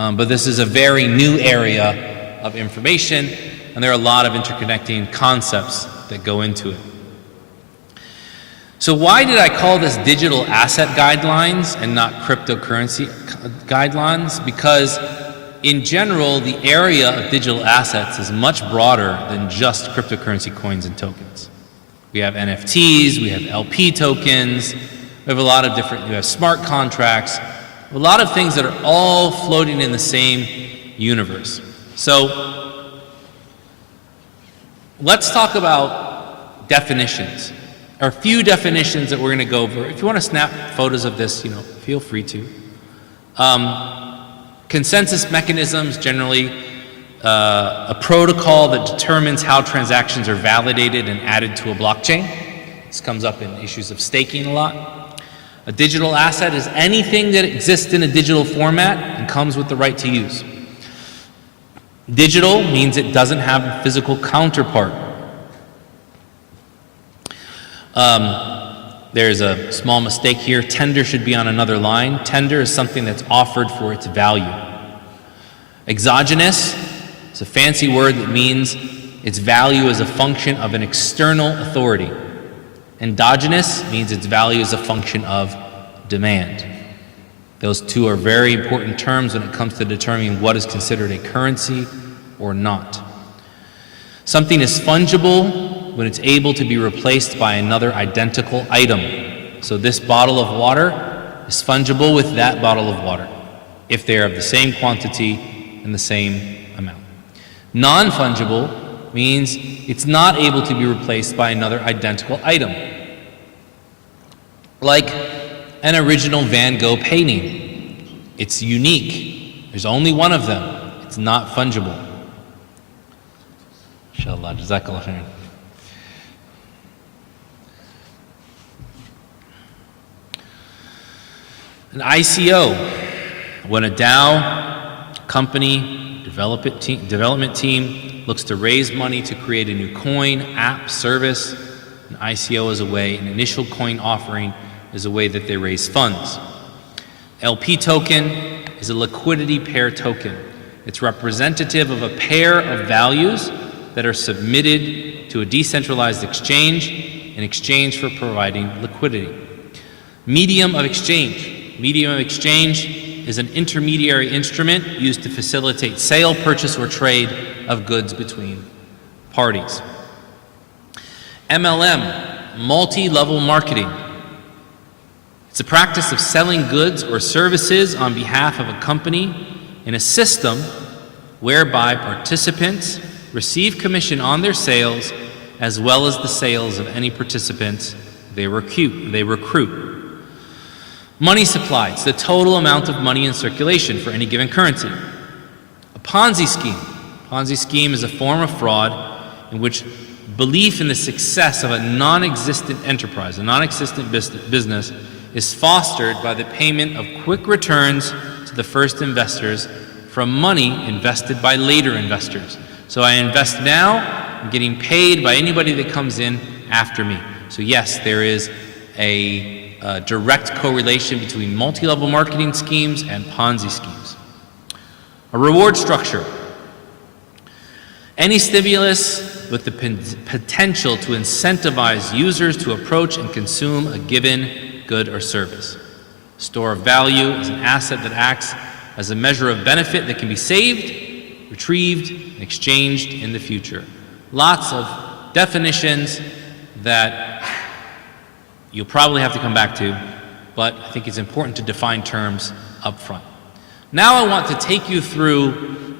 But this is a very new area of information, and there are a lot of interconnecting concepts that go into it. So why did I call this digital asset guidelines and not cryptocurrency guidelines? Because in general, the area of digital assets is much broader than just cryptocurrency coins and tokens. We have NFTs, we have LP tokens, we have a lot of different, we have smart contracts, a lot of things that are all floating in the same universe. So let's talk about definitions. There are a few definitions that we're going to go over. If you want to snap photos of this, feel free to. Consensus mechanisms, generally a protocol that determines how transactions are validated and added to a blockchain. This comes up in issues of staking a lot. A digital asset is anything that exists in a digital format and comes with the right to use. Digital means it doesn't have a physical counterpart. There's a small mistake here. Tender should be on another line. Tender is something that's offered for its value. Exogenous is a fancy word that means its value is a function of an external authority. Endogenous means its value is a function of demand. Those two are very important terms when it comes to determining what is considered a currency or not. Something is fungible when it's able to be replaced by another identical item. So this bottle of water is fungible with that bottle of water if they are of the same quantity and the same amount. Non-fungible means it's not able to be replaced by another identical item. Like an original Van Gogh painting. It's unique. There's only one of them. It's not fungible. Inshallah, jazakallah khair. An ICO, when a DAO, company, development team looks to raise money to create a new coin, app, service, an ICO is a way, an initial coin offering is a way that they raise funds. LP token is a liquidity pair token. It's representative of a pair of values that are submitted to a decentralized exchange in exchange for providing liquidity. Medium of exchange. Medium of exchange is an intermediary instrument used to facilitate sale, purchase, or trade of goods between parties. MLM, multi-level marketing. It's a practice of selling goods or services on behalf of a company in a system whereby participants receive commission on their sales as well as the sales of any participants they recruit. Money supply, it's the total amount of money in circulation for any given currency. A Ponzi scheme. Ponzi scheme is a form of fraud in which belief in the success of a non-existent enterprise, a non-existent business, is fostered by the payment of quick returns to the first investors from money invested by later investors. So I invest now, I'm getting paid by anybody that comes in after me. So yes, there is a direct correlation between multi-level marketing schemes and Ponzi schemes. A reward structure. Any stimulus with the potential to incentivize users to approach and consume a given good or service. Store of value is an asset that acts as a measure of benefit that can be saved, retrieved, and exchanged in the future. Lots of definitions that you'll probably have to come back to, but I think it's important to define terms up front. Now I want to take you through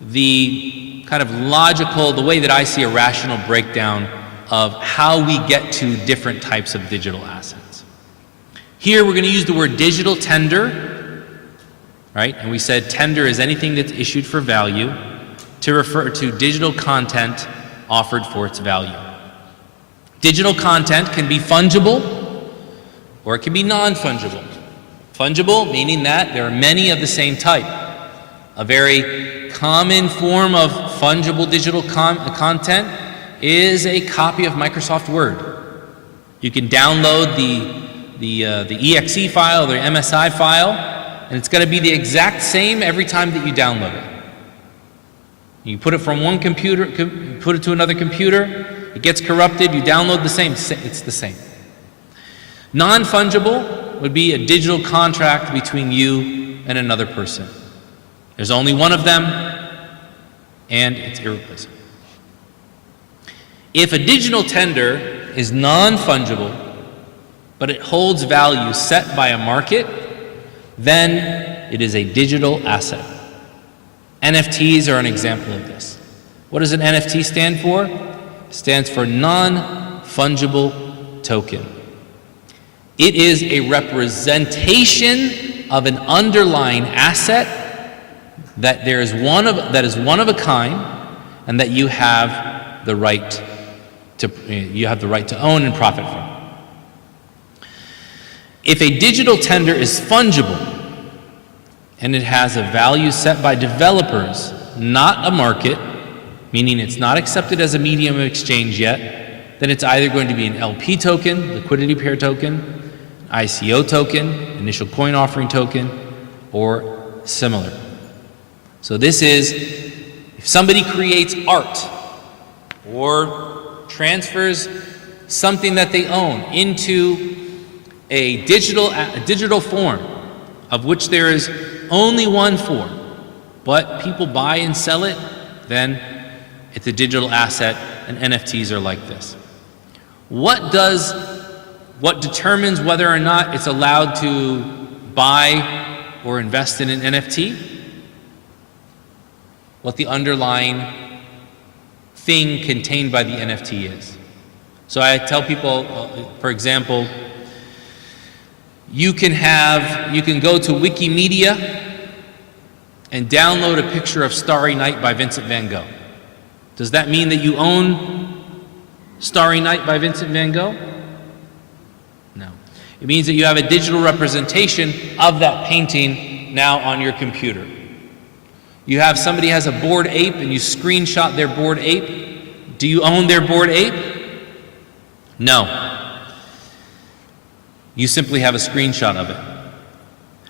the kind of logical, the way that I see a rational breakdown of how we get to different types of digital assets. Here we're going to use the word digital tender, right? And we said tender is anything that's issued for value to refer to digital content offered for its value. Digital content can be fungible or it can be non-fungible. Fungible meaning that there are many of the same type. A very common form of fungible digital content is a copy of Microsoft Word. You can download the exe file or the MSI file and it's going to be the exact same every time that you download it. You put it from one computer, put it to another computer, it gets corrupted, you download the same, it's the same. Non-fungible would be a digital contract between you and another person. There's only one of them, and it's irreplaceable. If a digital tender is non-fungible, but it holds value set by a market, then it is a digital asset. NFTs are an example of this. What does an NFT stand for? It stands for non-fungible token. It is a representation of an underlying asset that is one of a kind, and that you have the right to own and profit from. If a digital tender is fungible and it has a value set by developers, not a market, meaning it's not accepted as a medium of exchange yet, then it's either going to be an LP token, liquidity pair token, ICO token, initial coin offering token, or similar. So this is, if somebody creates art or transfers something that they own into a digital form of which there is only one form, but people buy and sell it, then it's a digital asset, and NFTs are like this. What determines whether or not it's allowed to buy or invest in an NFT? What the underlying thing contained by the NFT is. So I tell people, for example, you can go to Wikimedia and download a picture of Starry Night by Vincent van Gogh. Does that mean that you own Starry Night by Vincent van Gogh? No. It means that you have a digital representation of that painting now on your computer. You have somebody has a Bored Ape and you screenshot their Bored Ape. Do you own their Bored Ape? No. You simply have a screenshot of it.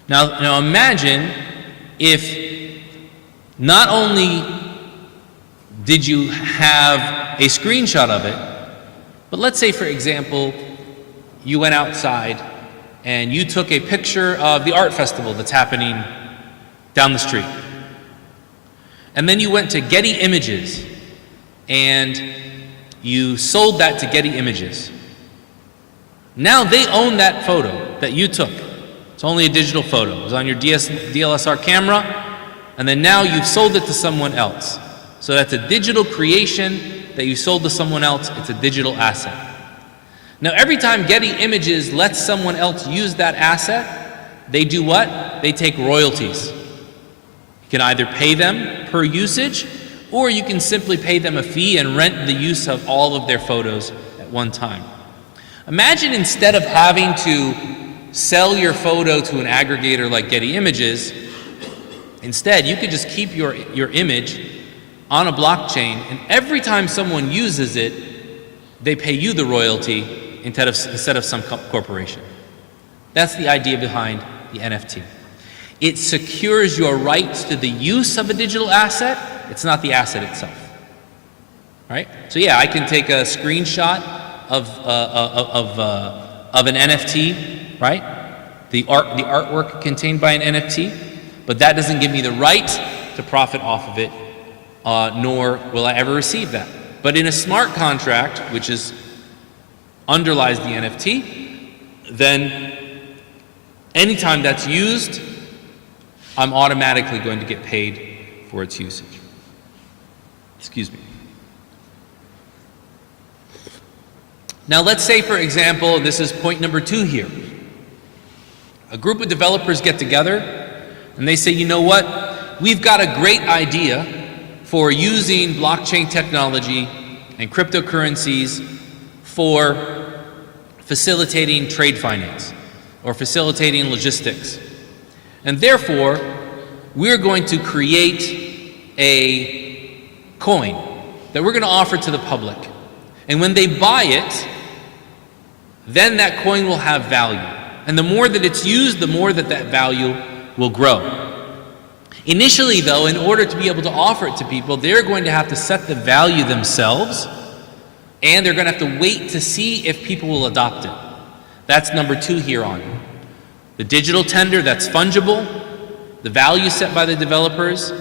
Now imagine if not only did you have a screenshot of it, but let's say, for example, you went outside and you took a picture of the art festival that's happening down the street. And then you went to Getty Images and you sold that to Getty Images. Now they own that photo that you took. It's only a digital photo. It was on your DSLR camera, and then now you've sold it to someone else. So that's a digital creation that you sold to someone else. It's a digital asset. Now every time Getty Images lets someone else use that asset, they do what? They take royalties. You can either pay them per usage, or you can simply pay them a fee and rent the use of all of their photos at one time. Imagine instead of having to sell your photo to an aggregator like Getty Images, instead you could just keep your image on a blockchain, and every time someone uses it, they pay you the royalty instead of some corporation. That's the idea behind the NFT. It secures your rights to the use of a digital asset. It's not the asset itself. Right? So yeah, I can take a screenshot of an NFT, right? The artwork contained by an NFT, but that doesn't give me the right to profit off of it, nor will I ever receive that. But in a smart contract, which underlies the NFT, then anytime that's used, I'm automatically going to get paid for its usage. Excuse me. Now let's say, for example, this is point number 2 here. A group of developers get together and they say, you know what? We've got a great idea for using blockchain technology and cryptocurrencies for facilitating trade finance or facilitating logistics. And therefore, we're going to create a coin that we're going to offer to the public. And when they buy it, then that coin will have value. And the more that it's used, the more that value will grow. Initially, though, in order to be able to offer it to people, they're going to have to set the value themselves, and they're going to have to wait to see if people will adopt it. That's number 2 here on. The digital tender, that's fungible, the value set by the developers,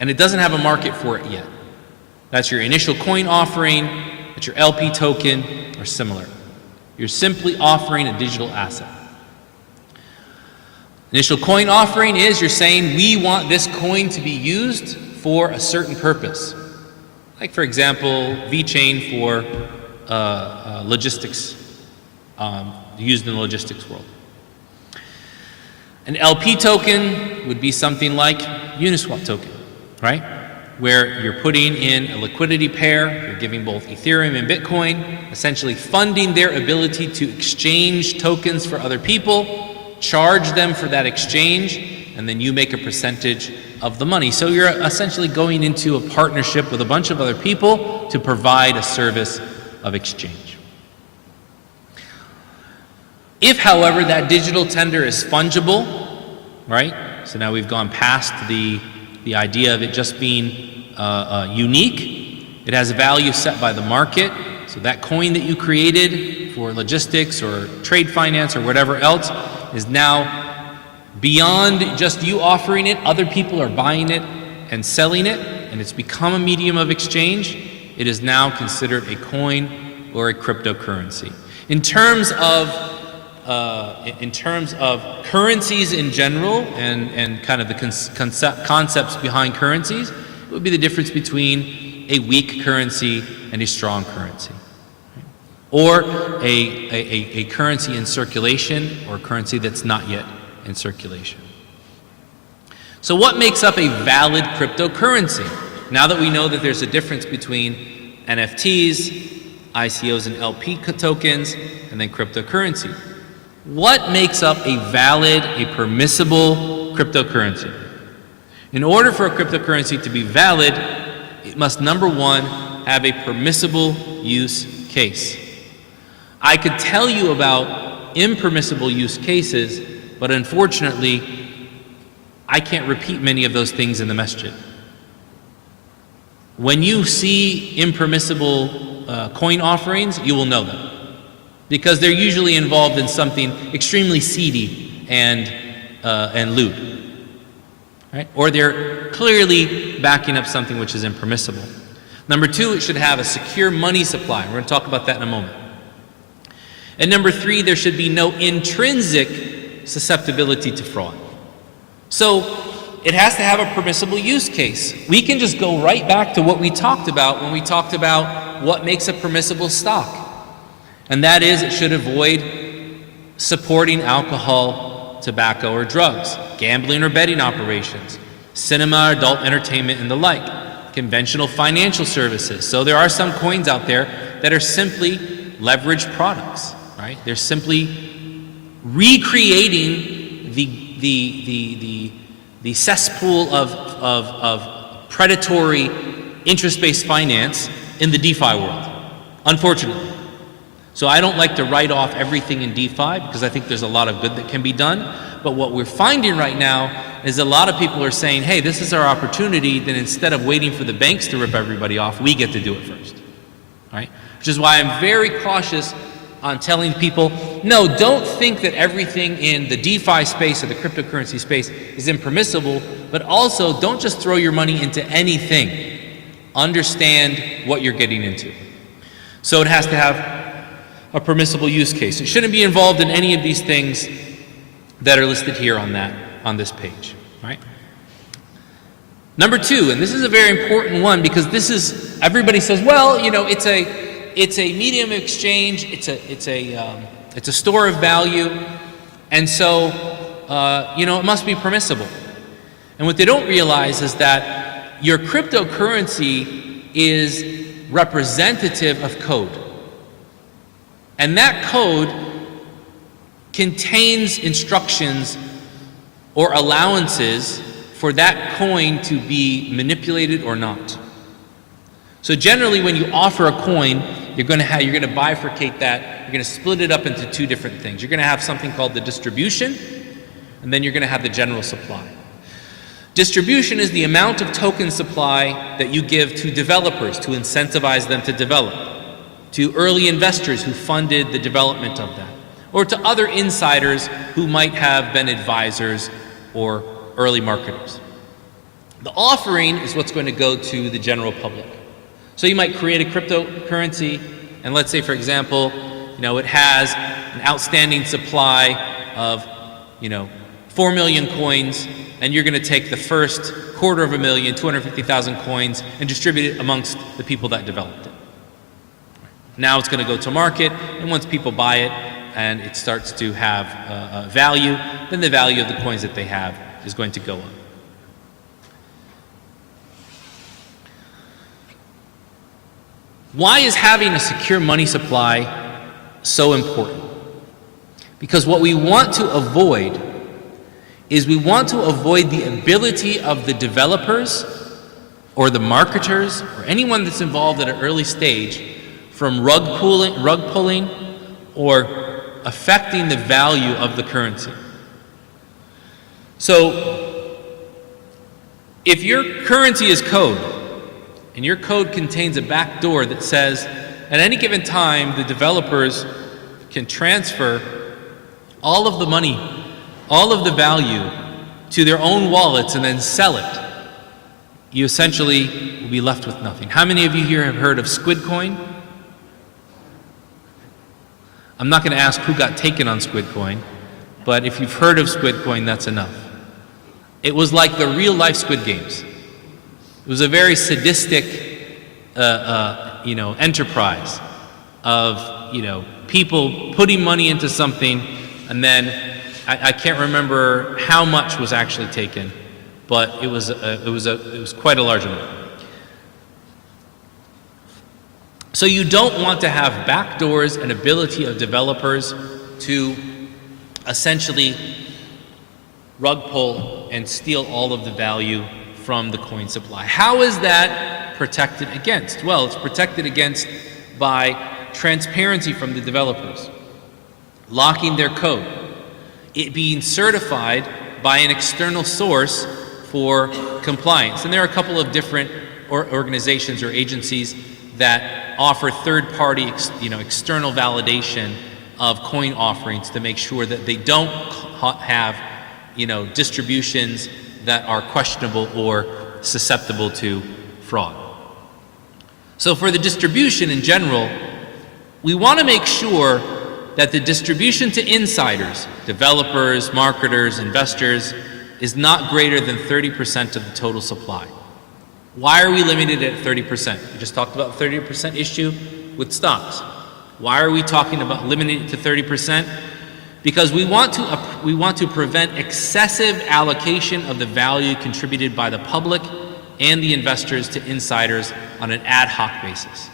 and it doesn't have a market for it yet. That's your initial coin offering, that's your LP token, or similar. You're simply offering a digital asset. Initial coin offering is you're saying we want this coin to be used for a certain purpose. Like, for example, VeChain for logistics, used in the logistics world. An LP token would be something like Uniswap token, right? Where you're putting in a liquidity pair, you're giving both Ethereum and Bitcoin, essentially funding their ability to exchange tokens for other people, charge them for that exchange, and then you make a percentage of the money. So you're essentially going into a partnership with a bunch of other people to provide a service of exchange. If, however, that digital tender is fungible, right? So now we've gone past the idea of it just being unique. It has a value set by the market. So that coin that you created for logistics or trade finance or whatever else is now beyond just you offering it. Other people are buying it and selling it, and it's become a medium of exchange. It is now considered a coin or a cryptocurrency. In terms of currencies in general and kind of the concepts behind currencies, it would be the difference between a weak currency and a strong currency, or a currency in circulation or a currency that's not yet in circulation. So what makes up a valid cryptocurrency? Now that we know that there's a difference between NFTs, ICOs and LP tokens, and then cryptocurrency, what makes up a valid, a permissible cryptocurrency? In order for a cryptocurrency to be valid, it must, number 1, have a permissible use case. I could tell you about impermissible use cases, but unfortunately, I can't repeat many of those things in the masjid. When you see impermissible coin offerings, you will know them, because they're usually involved in something extremely seedy and lewd, right? Or they're clearly backing up something which is impermissible. Number 2, it should have a secure money supply. We're going to talk about that in a moment. And number 3, there should be no intrinsic susceptibility to fraud. So it has to have a permissible use case. We can just go right back to what we talked about when we talked about what makes a permissible stock. And that is, it should avoid supporting alcohol, tobacco, or drugs, gambling or betting operations, cinema, adult entertainment, and the like, conventional financial services. So there are some coins out there that are simply leveraged products, right? They're simply recreating the cesspool of predatory interest-based finance in the DeFi world, unfortunately. So I don't like to write off everything in DeFi because I think there's a lot of good that can be done. But what we're finding right now is a lot of people are saying, hey, this is our opportunity, then instead of waiting for the banks to rip everybody off, we get to do it first, right? Which is why I'm very cautious on telling people, no, don't think that everything in the DeFi space or the cryptocurrency space is impermissible, but also don't just throw your money into anything. Understand what you're getting into. So it has to have a permissible use case. It shouldn't be involved in any of these things that are listed here on this page, right? Number 2, and this is a very important one because this is, everybody says, well, you know, it's a medium of exchange, it's a store of value, and so you know, it must be permissible. And what they don't realize is that your cryptocurrency is representative of code. And that code contains instructions or allowances for that coin to be manipulated or not. So generally when you offer a coin, you're going to bifurcate that, you're going to split it up into 2 different things. You're going to have something called the distribution, And then you're going to have the general supply. Distribution is the amount of token supply that you give to developers to incentivize them to develop, to early investors who funded the development of that, or to other insiders who might have been advisors or early marketers. The offering is what's going to go to the general public. So you might create a cryptocurrency, and let's say, for example, it has an outstanding supply of, 4 million coins, and you're going to take the first 250,000, 250,000 coins and distribute it amongst the people that developed it. Now it's going to go to market, and once people buy it and it starts to have a value, then the value of the coins that they have is going to go up. Why is having a secure money supply so important? Because what we want to avoid is we want to avoid the ability of the developers or the marketers or anyone that's involved at an early stage from rug pulling or affecting the value of the currency. So if your currency is code, and your code contains a backdoor that says at any given time the developers can transfer all of the money, all of the value to their own wallets and then sell it, you essentially will be left with nothing. How many of you here have heard of Squid Coin? I'm not going to ask who got taken on Squid Coin, but if you've heard of Squid Coin, that's enough. It was like the real life Squid Games. It was a very sadistic, enterprise of, people putting money into something, and then I can't remember how much was actually taken, but it was quite a large amount. So you don't want to have backdoors and ability of developers to essentially rug pull and steal all of the value from the coin supply. How is that protected against? Well, it's protected against by transparency from the developers, locking their code, it being certified by an external source for compliance. And there are a couple of different organizations or agencies that offer third-party, external validation of coin offerings to make sure that they don't have, distributions that are questionable or susceptible to fraud. So for the distribution in general, we want to make sure that the distribution to insiders, developers, marketers, investors, is not greater than 30% of the total supply. Why are we limited at 30%? We just talked about 30% issue with stocks. Why are we talking about limiting it to 30%? Because we want to prevent excessive allocation of the value contributed by the public and the investors to insiders on an ad hoc basis.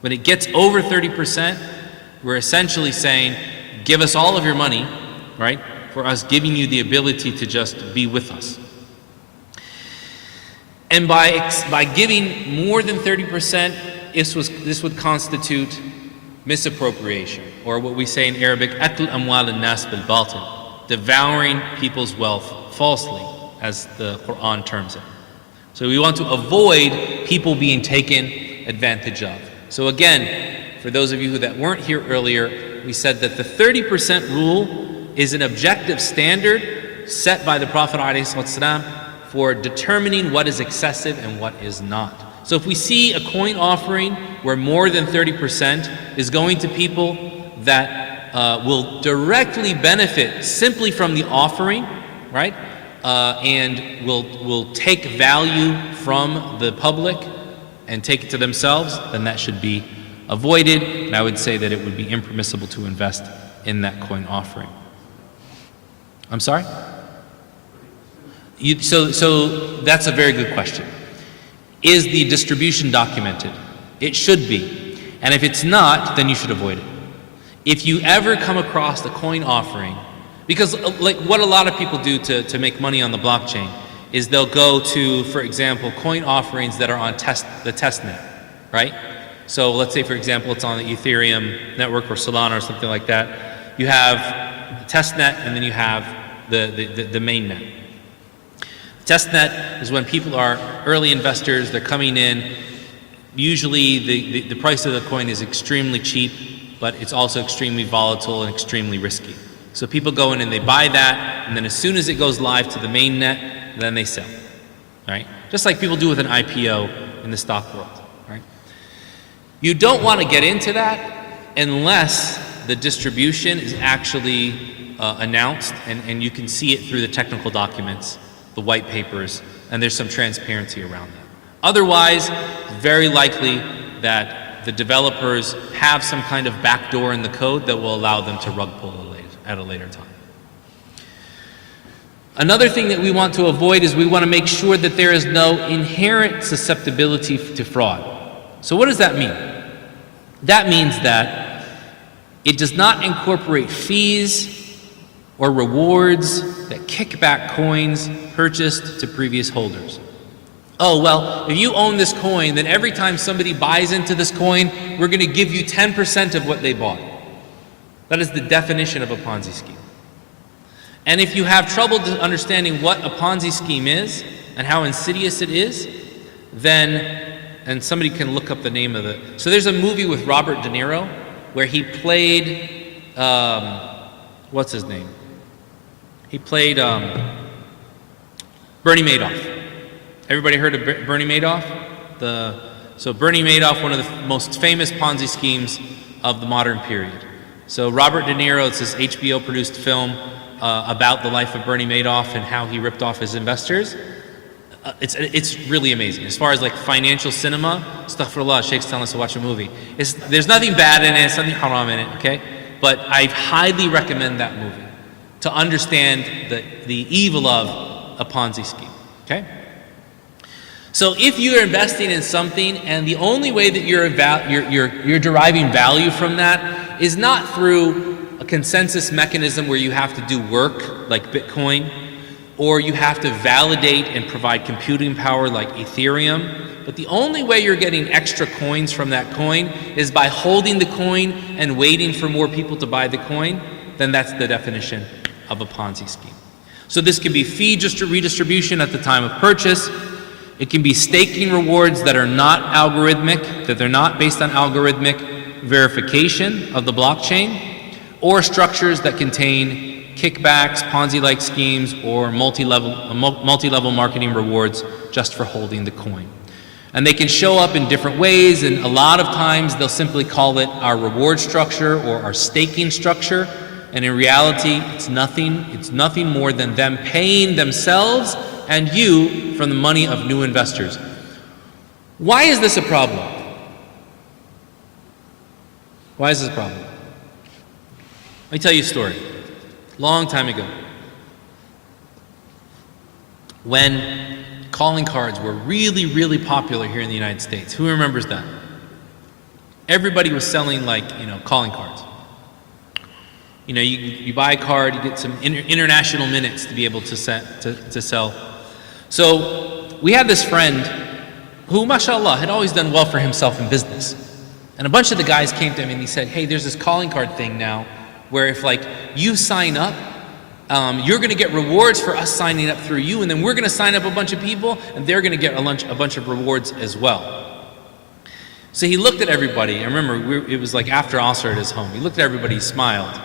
When it gets over 30%, we're essentially saying, give us all of your money, right, for us giving you the ability to just be with us. And by giving more than 30%, this would constitute misappropriation, or what we say in Arabic, akl amwal al-nas bil-batil, devouring people's wealth falsely, as the Quran terms it. So we want to avoid people being taken advantage of. So again, for those of you that weren't here earlier, we said that the 30% rule is an objective standard set by the Prophet ﷺ for determining what is excessive and what is not. So if we see a coin offering where more than 30% is going to people that will directly benefit simply from the offering, right? And will take value from the public and take it to themselves, then that should be avoided, and I would say that it would be impermissible to invest in that coin offering. I'm sorry? So that's a very good question. Is the distribution documented? It should be. And if it's not, then you should avoid it. If you ever come across the coin offering, because like what a lot of people do to make money on the blockchain is they'll go to, for example, coin offerings that are on the testnet, right? So let's say, for example, it's on the Ethereum network or Solana or something like that. You have the testnet and then you have the main net. Test net is when people are early investors, they're coming in. Usually the price of the coin is extremely cheap, but it's also extremely volatile and extremely risky. So people go in and they buy that, and then as soon as it goes live to the main net, then they sell, right? Just like people do with an IPO in the stock world, right? You don't want to get into that unless the distribution is actually announced and you can see it through the technical documents, the white papers, and there's some transparency around that. Otherwise, very likely that the developers have some kind of backdoor in the code that will allow them to rug pull at a later time. Another thing that we want to avoid is we want to make sure that there is no inherent susceptibility to fraud. So what does that mean? That means that it does not incorporate fees or rewards that kick back coins purchased to previous holders. Oh, well, if you own this coin, then every time somebody buys into this coin, we're going to give you 10% of what they bought. That is the definition of a Ponzi scheme. And if you have trouble understanding what a Ponzi scheme is and how insidious it is, then, and somebody can look up the name of it. So there's a movie with Robert De Niro where he played, what's his name? He played Bernie Madoff. Everybody heard of Bernie Madoff? So Bernie Madoff, one of the most famous Ponzi schemes of the modern period. So Robert De Niro, it's this HBO produced film about the life of Bernie Madoff and how he ripped off his investors. It's really amazing. As far as like financial cinema, astaghfirullah, Sheikh's telling us to watch a movie. There's nothing bad in it, there's nothing haram in it, okay? But I highly recommend that movie to understand the evil of a Ponzi scheme, okay? So if you're investing in something and the only way that you're deriving value from that is not through a consensus mechanism where you have to do work like Bitcoin, or you have to validate and provide computing power like Ethereum, but the only way you're getting extra coins from that coin is by holding the coin and waiting for more people to buy the coin, then that's the definition of a Ponzi scheme. So this could be fee redistribution at the time of purchase. It can be staking rewards that are not algorithmic, that they're not based on algorithmic verification of the blockchain, or structures that contain kickbacks, Ponzi-like schemes, or multi-level marketing rewards just for holding the coin. And they can show up in different ways, and a lot of times they'll simply call it our reward structure or our staking structure, and in reality it's nothing more than them paying themselves and you from the money of new investors. Why is this a problem? Why is this a problem? Let me tell you a story. Long time ago, when calling cards were really, really popular here in the United States. Who remembers that? Everybody was selling calling cards. You buy a card, you get some international minutes to be able to sell. So we had this friend who, mashallah, had always done well for himself in business. And a bunch of the guys came to him and he said, hey, there's this calling card thing now where if you sign up, you're going to get rewards for us signing up through you, and then we're going to sign up a bunch of people and they're going to get a bunch of rewards as well. So he looked at everybody. I remember it was like after Asr at his home. He looked at everybody, he smiled,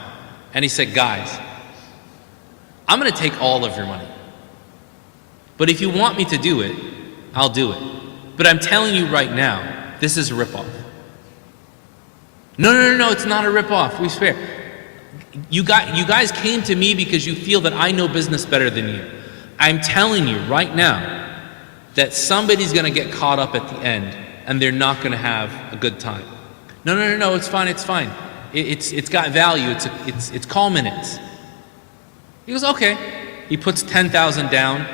and he said, guys, I'm going to take all of your money. But if you want me to do it, I'll do it. But I'm telling you right now, this is a ripoff. No, it's not a ripoff, we swear. You guys came to me because you feel that I know business better than you. I'm telling you right now that somebody's going to get caught up at the end and they're not going to have a good time. No, it's fine. It's got value. It's call minutes. He goes, okay. He puts 10,000 down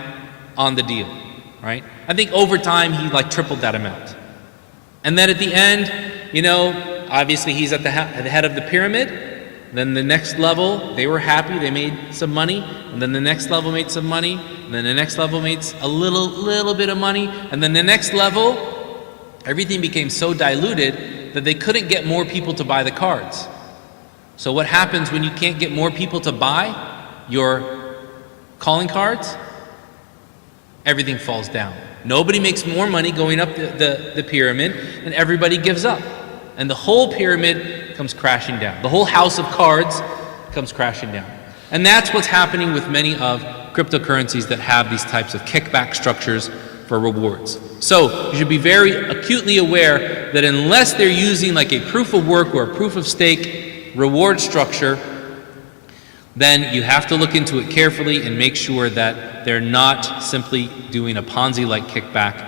on the deal, right? I think over time he tripled that amount. And then at the end, obviously he's at the head of the pyramid. Then the next level, they were happy, they made some money, and then the next level made some money, and then the next level made a little bit of money, and then the next level, everything became so diluted that they couldn't get more people to buy the cards. So what happens when you can't get more people to buy? Your calling cards, everything falls down. Nobody makes more money going up the pyramid, and everybody gives up. And the whole pyramid comes crashing down. The whole house of cards comes crashing down. And that's what's happening with many of cryptocurrencies that have these types of kickback structures for rewards. So you should be very acutely aware that unless they're using like a proof of work or a proof of stake reward structure, then you have to look into it carefully and make sure that they're not simply doing a Ponzi-like kickback,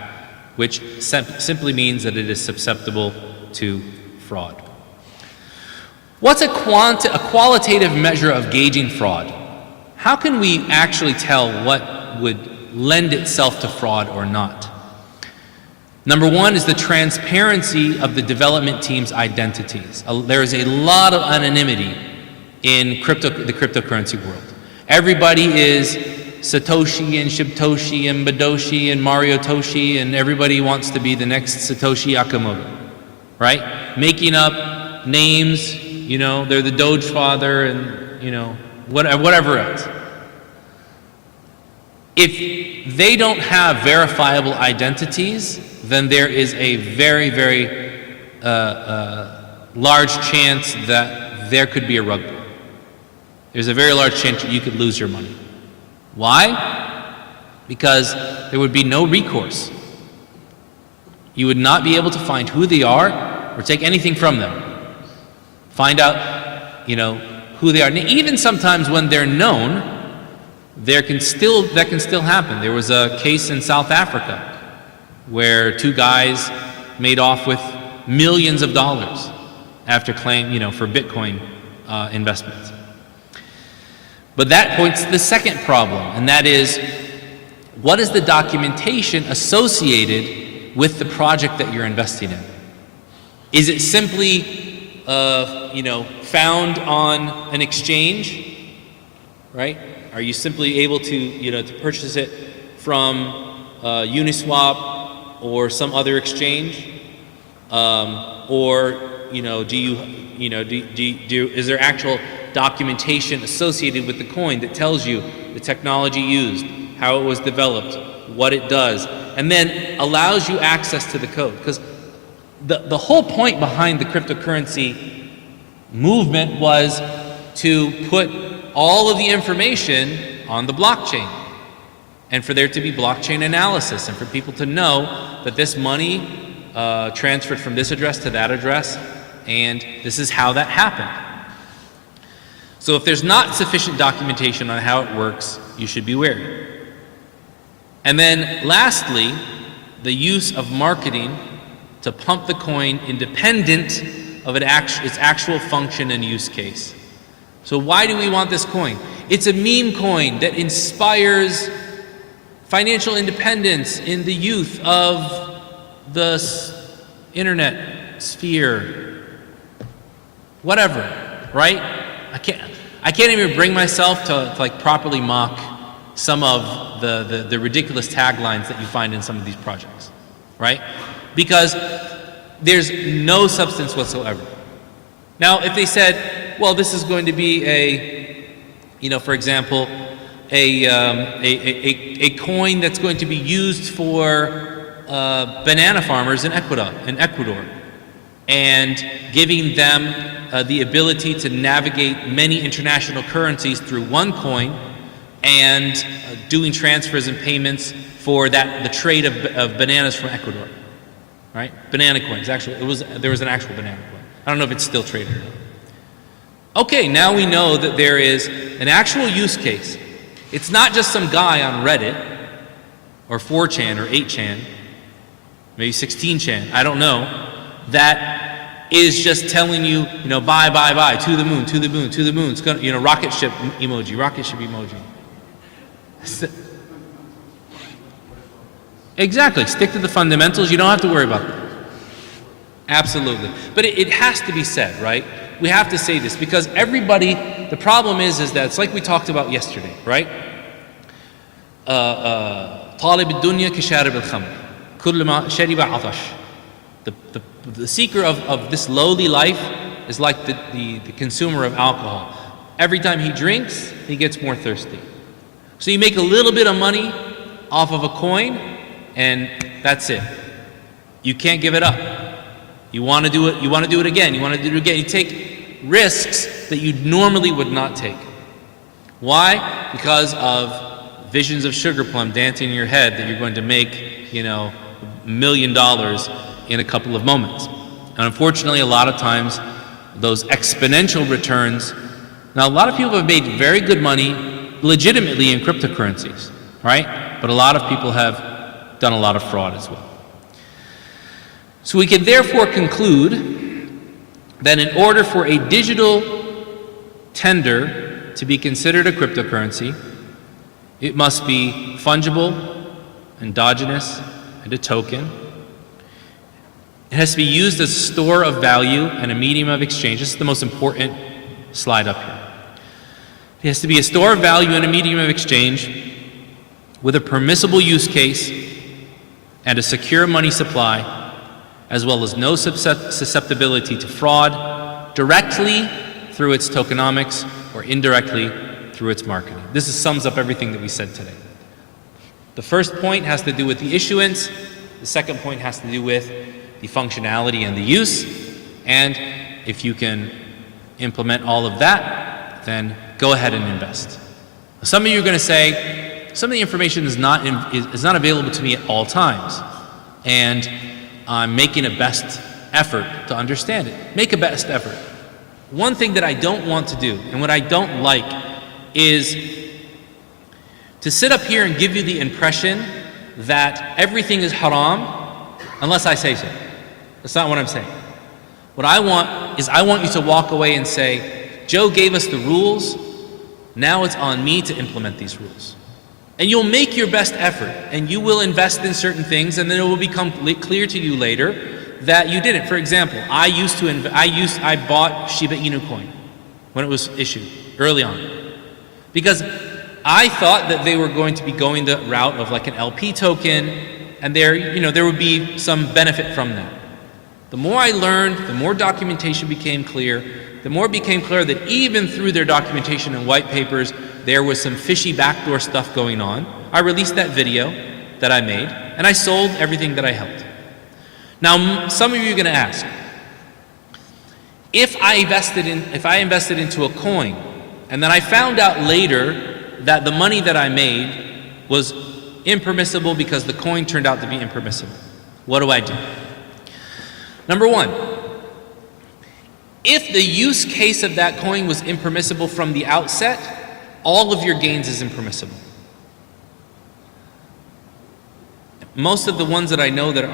which simply means that it is susceptible to fraud. What's a qualitative measure of gauging fraud? How can we actually tell what would lend itself to fraud or not? Number one is the transparency of the development team's identities. There is a lot of anonymity in the cryptocurrency world. Everybody is Satoshi and Shibtoshi and Badoshi and Mario Toshi, and everybody wants to be the next Satoshi Nakamoto, right? Making up names, you know, they're the Doge father and, you know, whatever else. If they don't have verifiable identities, then there is a very, very large chance that there could be a rug pull. There's a very large chance that you could lose your money. Why? Because there would be no recourse. You would not be able to find who they are or take anything from them. Find out, you know, who they are. And even sometimes when they're known, that can still happen. There was a case in South Africa where two guys made off with millions of dollars after claim, you know, for Bitcoin investments. But that points to the second problem, and that is, what is the documentation associated with the project that you're investing in? Is it simply, you know, found on an exchange, right? Are you simply able to, you know, to purchase it from Uniswap or some other exchange, or you know, is there actual documentation associated with the coin that tells you the technology used, how it was developed, what it does, and then allows you access to the code? Because the whole point behind the cryptocurrency movement was to put all of the information on the blockchain, and for there to be blockchain analysis, and for people to know that this money transferred from this address to that address, and this is how that happened. So if there's not sufficient documentation on how it works, you should be wary. And then lastly, the use of marketing to pump the coin independent of its actual function and use case. So why do we want this coin? It's a meme coin that inspires financial independence in the youth of the internet sphere, whatever, right? I can't even bring myself to like properly mock some of the ridiculous taglines that you find in some of these projects, right? Because there's no substance whatsoever. Now, if they said, well, this is going to be a, you know, for example, a coin that's going to be used for banana farmers in Ecuador, and giving them the ability to navigate many international currencies through one coin, and doing transfers and payments for the trade of bananas from Ecuador, right? Banana coins. Actually, there was an actual banana coin. I don't know if it's still traded or not. Okay, now we know that there is an actual use case. It's not just some guy on Reddit, or 4chan, or 8chan, maybe 16chan, I don't know, that is just telling you, you know, bye, to the moon, to the moon, to the moon. It's gonna, you know, rocket ship emoji. Exactly. Stick to the fundamentals. You don't have to worry about that. Absolutely. But it has to be said, right? We have to say this because everybody, the problem is that it's like we talked about yesterday, right? طالب الدنيا كشارب الخمر كلما شرب عطش. The seeker of this lowly life is like the consumer of alcohol. Every time he drinks, he gets more thirsty. So you make a little bit of money off of a coin, and that's it. You can't give it up. You want to do it, you want to do it again, you want to do it again. You take risks that you normally would not take. Why? Because of visions of sugar plum dancing in your head that you're going to make, $1 million in a couple of moments. And unfortunately, a lot of times, those exponential returns. Now, a lot of people have made very good money legitimately in cryptocurrencies, right? But a lot of people have done a lot of fraud as well. So we can therefore conclude that in order for a digital tender to be considered a cryptocurrency, it must be fungible, endogenous, and a token. It has to be used as a store of value and a medium of exchange. This is the most important slide up here. It has to be a store of value and a medium of exchange with a permissible use case and a secure money supply, as well as no susceptibility to fraud, directly through its tokenomics or indirectly through its marketing. This sums up everything that we said today. The first point has to do with the issuance. The second point has to do with the functionality and the use. And if you can implement all of that, then go ahead and invest. Some of you are going to say, some of the information is not available to me at all times, and I'm making a best effort to understand it. Make a best effort. One thing that I don't want to do, and what I don't like, is to sit up here and give you the impression that everything is haram unless I say so. That's not what I'm saying. What I want is I want you to walk away and say, Joe gave us the rules, now it's on me to implement these rules. And you'll make your best effort, and you will invest in certain things, and then it will become clear to you later that you didn't. For example, I bought Shiba Inu coin when it was issued early on, because I thought that they were going to be going the route of like an LP token, and there would be some benefit from that. The more I learned, the more documentation became clear, the more it became clear that even through their documentation and white papers, there was some fishy backdoor stuff going on. I released that video that I made, and I sold everything that I held. Now, some of you are going to ask, if I invested into a coin, and then I found out later that the money that I made was impermissible because the coin turned out to be impermissible, what do I do? Number one, if the use case of that coin was impermissible from the outset, all of your gains is impermissible. Most of the ones that I know that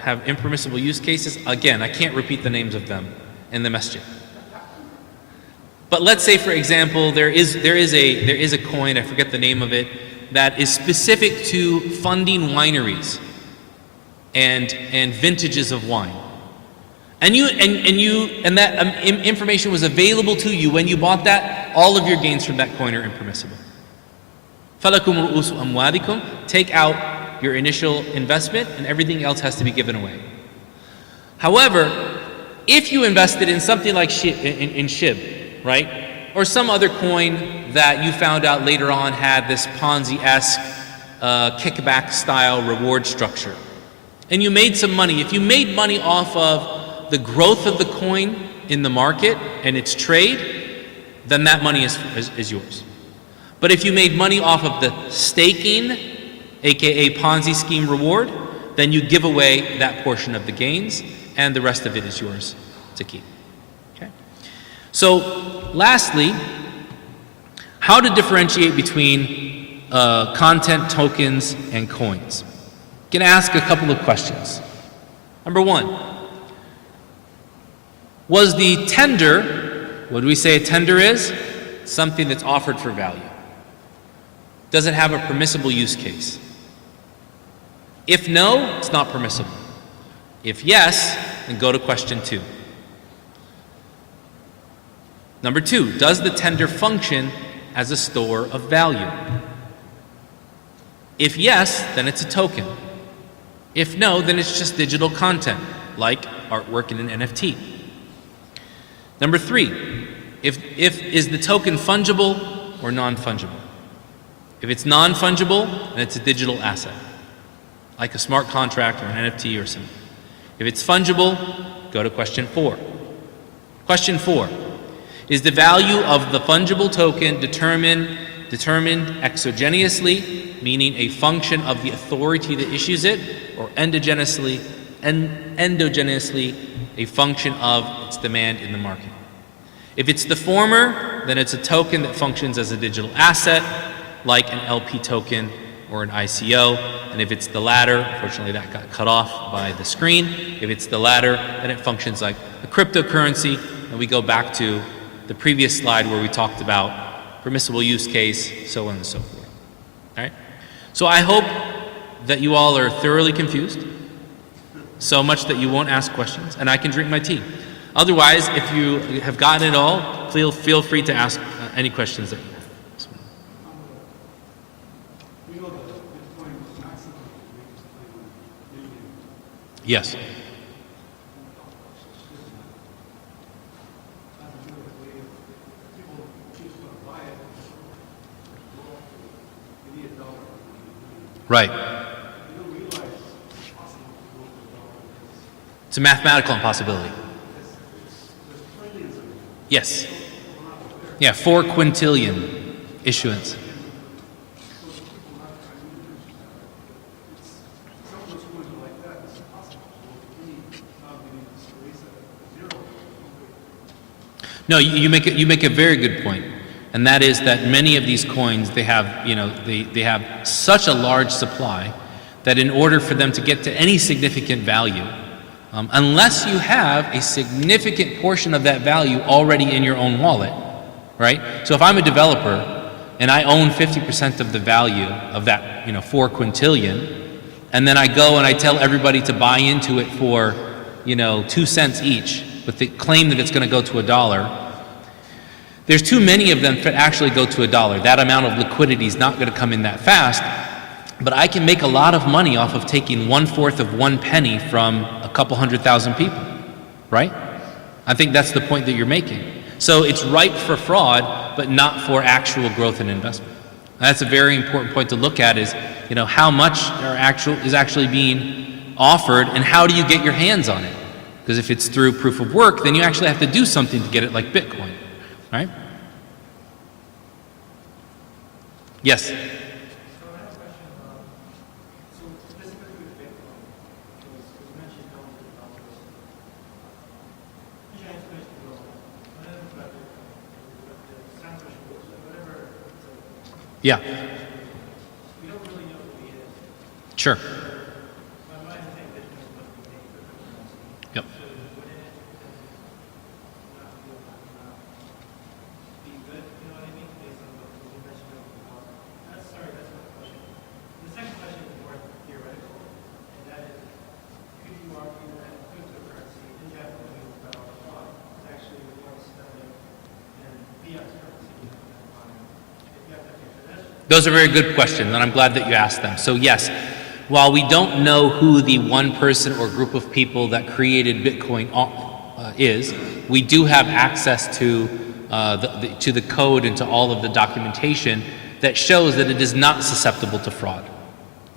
have impermissible use cases, again, I can't repeat the names of them in the masjid. But let's say, for example, there is a coin, I forget the name of it, that is specific to funding wineries and vintages of wine. And that information was available to you when you bought that, all of your gains from that coin are impermissible. فَلَكُمْ رُؤُوسُ أَمْوَالِكُمْ. Take out your initial investment and everything else has to be given away. However, if you invested in something like SHIB, right? Or some other coin that you found out later on had this Ponzi-esque kickback style reward structure, and you made some money, if you made money off of the growth of the coin in the market and its trade, then that money is yours. But if you made money off of the staking, aka Ponzi scheme reward, then you give away that portion of the gains and the rest of it is yours to keep. Okay? So lastly, how to differentiate between content tokens and coins. You can ask a couple of questions. Number one, was the tender, what do we say a tender is? Something that's offered for value. Does it have a permissible use case? If no, it's not permissible. If yes, then go to question 2. Number 2, does the tender function as a store of value? If yes, then it's a token. If no, then it's just digital content, like artwork in an NFT. Number 3, is the token fungible or non-fungible? If it's non-fungible, then it's a digital asset, like a smart contract or an NFT or something. If it's fungible, go to question 4. Question 4, is the value of the fungible token determined exogenously, meaning a function of the authority that issues it, or endogenously, a function of its demand in the market? If it's the former, then it's a token that functions as a digital asset, like an LP token or an ICO. And if it's the latter, unfortunately that got cut off by the screen. If it's the latter, then it functions like a cryptocurrency. And we go back to the previous slide where we talked about permissible use case, so on and so forth. All right? So I hope that you all are thoroughly confused, so much that you won't ask questions, and I can drink my tea. Otherwise, if you have gotten it all, feel free to ask any questions that you have. Yes. Right. It's a mathematical impossibility. Yes. Yeah, 4 quintillion issuance. No, you make a very good point, and that is that many of these coins, they have such a large supply that in order for them to get to any significant value, unless you have a significant portion of that value already in your own wallet, right? So if I'm a developer and I own 50% of the value of that 4 quintillion, and then I go and I tell everybody to buy into it for 2 cents each, with the claim that it's going to go to $1, there's too many of them to actually go to $1. That amount of liquidity is not going to come in that fast, but I can make a lot of money off of taking 1/4 of 1 penny from a couple 100,000 people, right? I think that's the point that you're making. So it's ripe for fraud, but not for actual growth and investment. That's a very important point to look at, is how much is actually being offered, and how do you get your hands on it? Because if it's through proof of work, then you actually have to do something to get it, like Bitcoin, right? Yes? Yeah. Sure. Yep. Those are very good questions, and I'm glad that you asked them. So yes, while we don't know who the one person or group of people that created Bitcoin is, we do have access to the code and to all of the documentation that shows that it is not susceptible to fraud,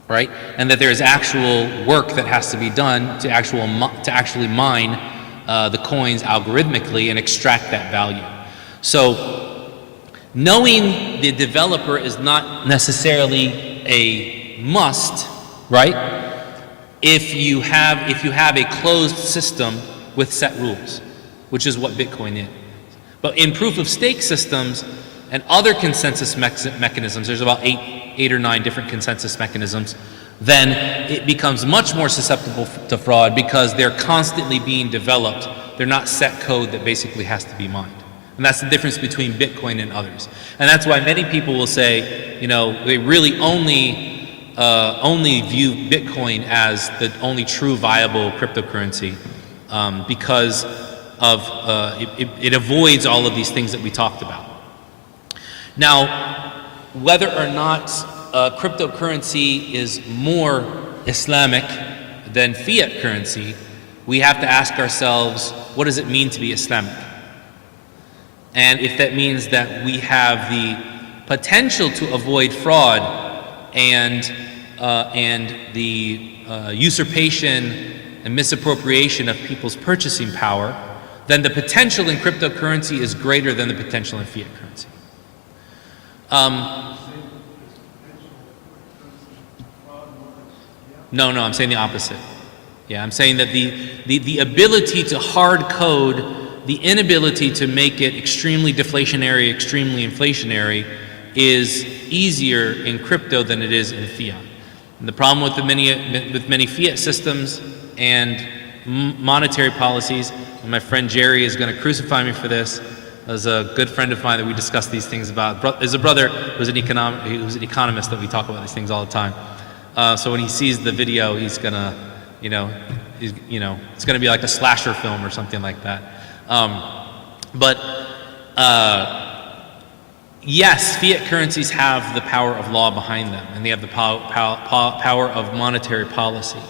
right? And that there is actual work that has to be done to actually mine the coins algorithmically and extract that value. So knowing the developer is not necessarily a must, right? If you have a closed system with set rules, which is what Bitcoin is. But in proof of stake systems and other consensus mechanisms, there's about eight or nine different consensus mechanisms, then it becomes much more susceptible to fraud because they're constantly being developed. They're not set code that basically has to be mined. And that's the difference between Bitcoin and others. And that's why many people will say, they really only view Bitcoin as the only true viable cryptocurrency because of it avoids all of these things that we talked about. Now, whether or not cryptocurrency is more Islamic than fiat currency, we have to ask ourselves, what does it mean to be Islamic? And if that means that we have the potential to avoid fraud and the usurpation and misappropriation of people's purchasing power, then the potential in cryptocurrency is greater than the potential in fiat currency. No, I'm saying the opposite. Yeah, I'm saying that the ability to hard code, the inability to make it extremely deflationary, extremely inflationary, is easier in crypto than it is in fiat. And the problem with many fiat systems and monetary policies, and my friend Jerry is going to crucify me for this, as a good friend of mine that we discuss these things about. There's a brother who's an economist that we talk about these things all the time. So when he sees the video, he's gonna, it's gonna be like a slasher film or something like that. Yes, fiat currencies have the power of law behind them, and they have the power of monetary policy.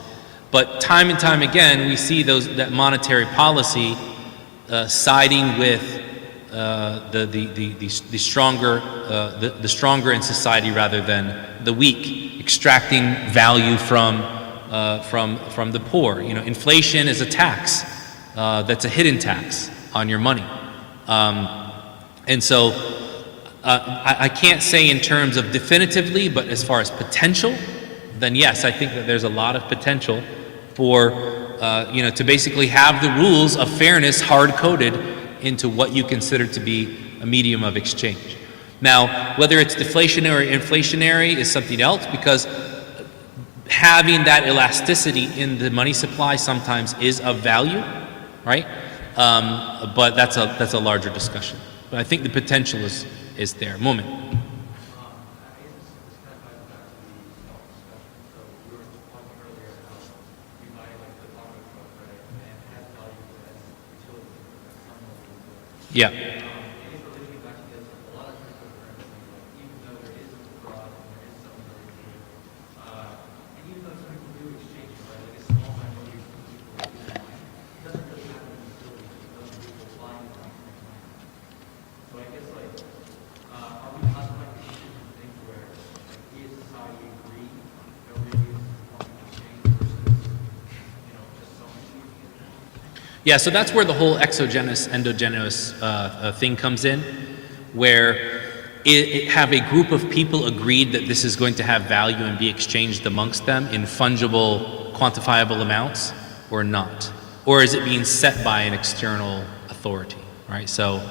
But time and time again, we see that monetary policy siding with the stronger in society rather than the weak, extracting value from the poor. Inflation is a tax that's a hidden tax on your money, and so I can't say in terms of definitively, but as far as potential, then yes, I think that there's a lot of potential for to basically have the rules of fairness hard-coded into what you consider to be a medium of exchange. Now, whether it's deflationary or inflationary is something else, because having that elasticity in the money supply sometimes is of value, right? But that's a larger discussion. But I think the potential is there. Moment. Yeah. Yeah, so that's where the whole exogenous, endogenous thing comes in, where have a group of people agreed that this is going to have value and be exchanged amongst them in fungible, quantifiable amounts, or not? Or is it being set by an external authority, right? So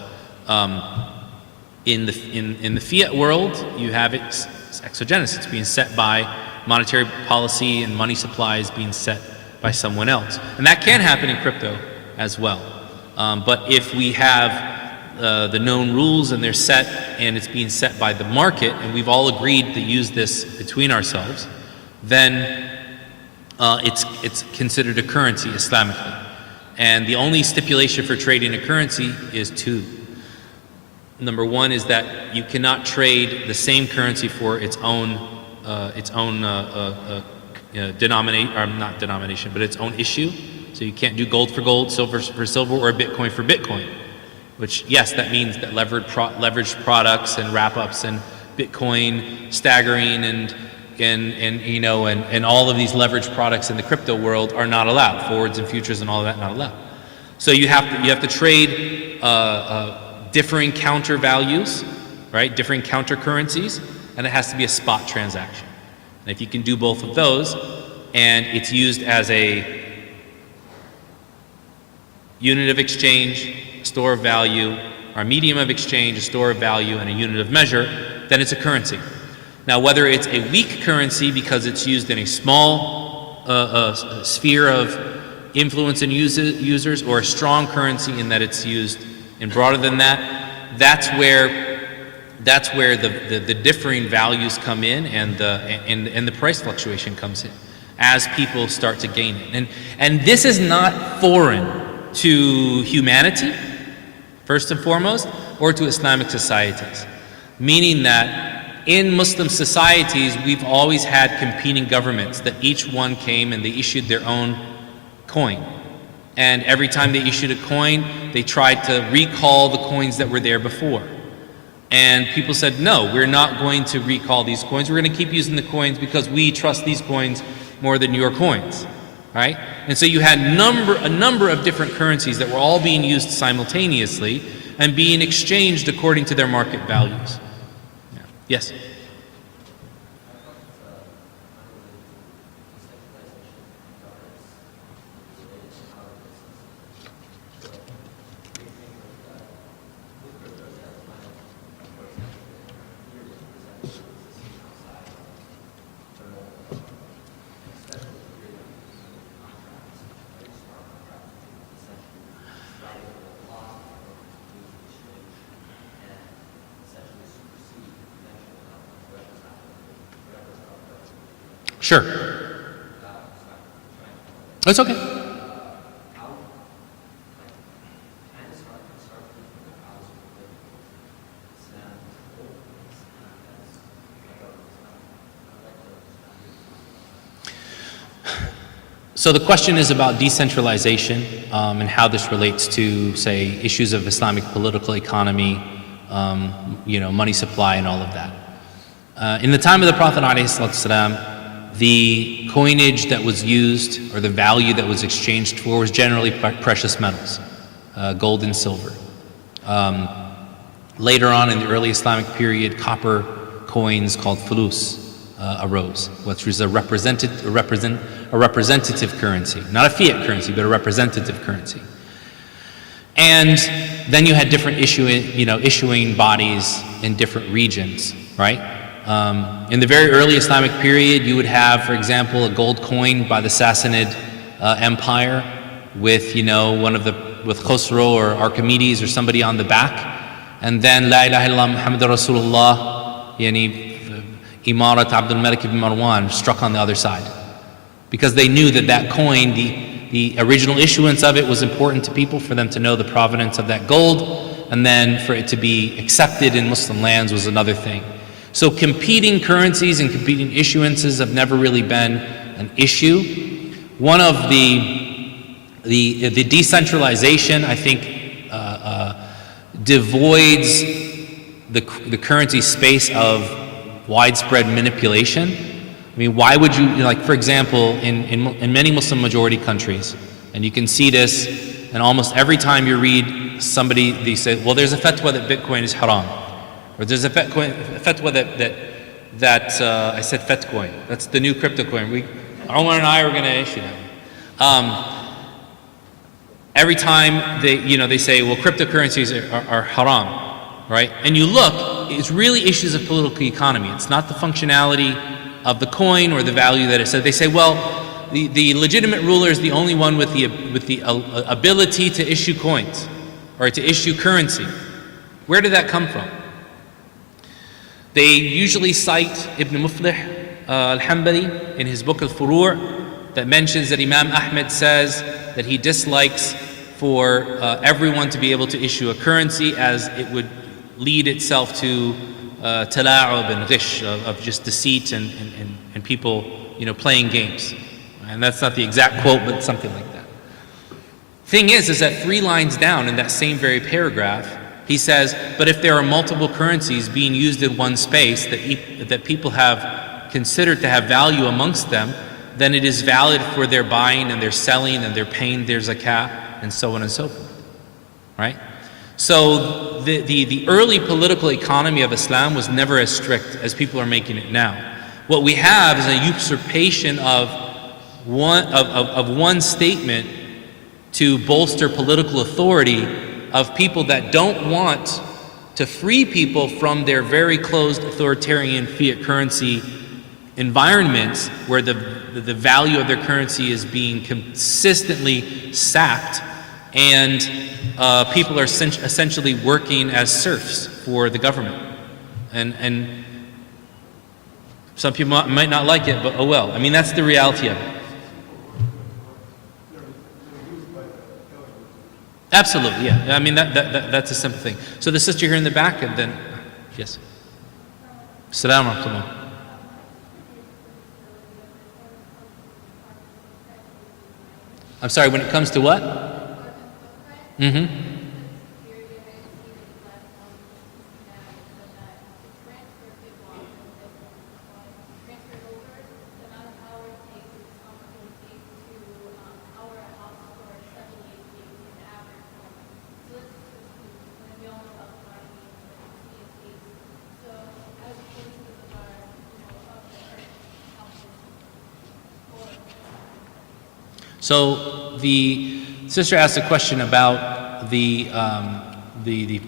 in the fiat world, you have it's exogenous. It's being set by monetary policy, and money supply is being set by someone else. And that can happen in crypto as well. But if we have the known rules and they're set and it's being set by the market and we've all agreed to use this between ourselves, then it's considered a currency Islamically. And the only stipulation for trading a currency is two. Number one is that you cannot trade the same currency for its own denomination, but its own issue. So you can't do gold for gold, silver for silver, or Bitcoin for Bitcoin. Which, yes, that means that leveraged products and wrap-ups and Bitcoin staggering and all of these leveraged products in the crypto world are not allowed. Forwards and futures and all of that not allowed. So you have to trade differing counter values, right? Differing counter currencies, and it has to be a spot transaction. And if you can do both of those, and it's used as a unit of exchange, a store of value, or a medium of exchange, a store of value, and a unit of measure, then it's a currency. Now, whether it's a weak currency because it's used in a small sphere of influence and users, or a strong currency in that it's used in broader than that, that's where the differing values come in, and the price fluctuation comes in as people start to gain it. And this is not foreign to humanity, first and foremost, or to Islamic societies. Meaning that in Muslim societies, we've always had competing governments that each one came and they issued their own coin. And every time they issued a coin, they tried to recall the coins that were there before. And people said, no, we're not going to recall these coins. We're going to keep using the coins because we trust these coins more than your coins, right? And so you had a number of different currencies that were all being used simultaneously and being exchanged according to their market values. Yeah. Yes? Sure. That's okay. So the question is about decentralization and how this relates to, say, issues of Islamic political economy, money supply and all of that. In the time of the Prophet ﷺ, the coinage that was used, or the value that was exchanged for, was generally precious metals, gold and silver. Later on in the early Islamic period, copper coins called fulus arose, which was a representative currency, not a fiat currency, but a representative currency. And then you had different issuing bodies in different regions, right? In the very early Islamic period, you would have, for example, a gold coin by the Sassanid Empire with, with Khosrow or Archimedes or somebody on the back, and then La ilaha illallah Muhammadur Rasulullah, Imarat Abdul Malik ibn Marwan struck on the other side, because they knew that coin, the original issuance of it was important to people, for them to know the provenance of that gold, and then for it to be accepted in Muslim lands was another thing. So competing currencies and competing issuances have never really been an issue. One of the decentralization, I think, devoids the currency space of widespread manipulation. I mean, why would you, for example, in many Muslim majority countries, and you can see this, and almost every time you read somebody, they say, well, there's a fatwa that Bitcoin is haram. Or there's a fatwa that I said Fetcoin. That's the new crypto coin. Omar and I are going to issue that. Every time they say, well, cryptocurrencies are haram, right? And you look, it's really issues of political economy. It's not the functionality of the coin or the value that it says. They say, well, the legitimate ruler is the only one with the ability to issue coins or to issue currency. Where did that come from? They usually cite Ibn Muflih al-Hanbali in his book al-Furu' that mentions that Imam Ahmed says that he dislikes for everyone to be able to issue a currency, as it would lead itself to tala'ub and ghish, of just deceit and people playing games. And that's not the exact quote, but something like that. Thing is that 3 lines down in that same very paragraph, he says, but if there are multiple currencies being used in one space that people have considered to have value amongst them, then it is valid for their buying and their selling and their paying their zakah and so on and so forth, right? So the early political economy of Islam was never as strict as people are making it now. What we have is a usurpation of one statement to bolster political authority of people that don't want to free people from their very closed authoritarian fiat currency environments, where the value of their currency is being consistently sapped, and people are essentially working as serfs for the government. And some people might not like it, but oh well. I mean, that's the reality of it. Absolutely, yeah. I mean, that's a simple thing. So the sister here in the back, and then, yes. Assalamu alaikum. I'm sorry, when it comes to what? So the sister asked a question about the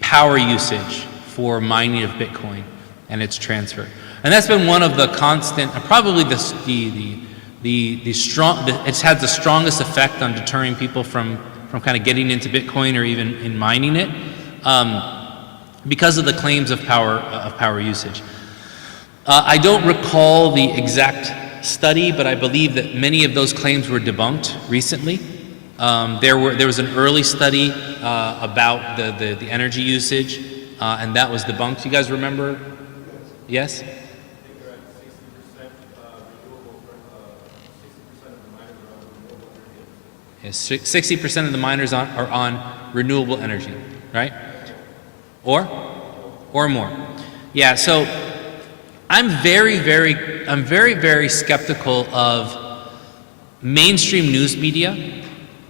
power usage for mining of Bitcoin and its transfer, and that's been one of the constant, probably it's had the strongest effect on deterring people from kind of getting into Bitcoin or even in mining it, because of the claims of power usage. I don't recall the exact study, but I believe that many of those claims were debunked recently. There was an early study about the energy usage, and that was debunked. You guys remember? Yes? Yes, 60% of the miners are on renewable energy, right? Or more. Yeah, so I'm very, very skeptical of mainstream news media,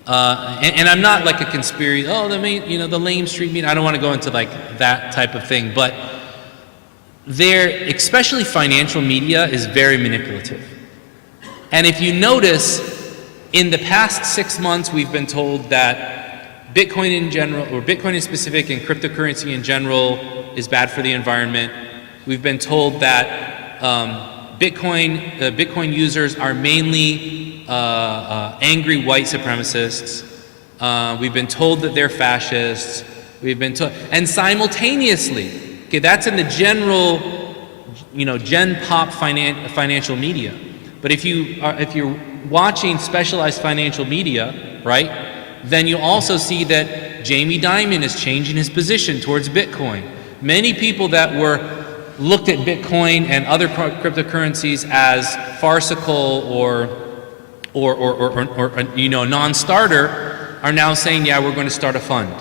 and I'm not like a conspiracy. The mainstream media. I don't want to go into like that type of thing, but especially financial media, is very manipulative. And if you notice, in the past 6 months, we've been told that Bitcoin in general, or Bitcoin in specific, and cryptocurrency in general, is bad for the environment. We've been told that Bitcoin users are mainly angry white supremacists. We've been told that they're fascists. We've been told, and simultaneously, okay, that's in the general, gen pop financial media. But if you're watching specialized financial media, right, then you also see that Jamie Dimon is changing his position towards Bitcoin. Many people that looked at Bitcoin and other cryptocurrencies as farcical or non-starter are now saying, yeah, we're going to start a fund.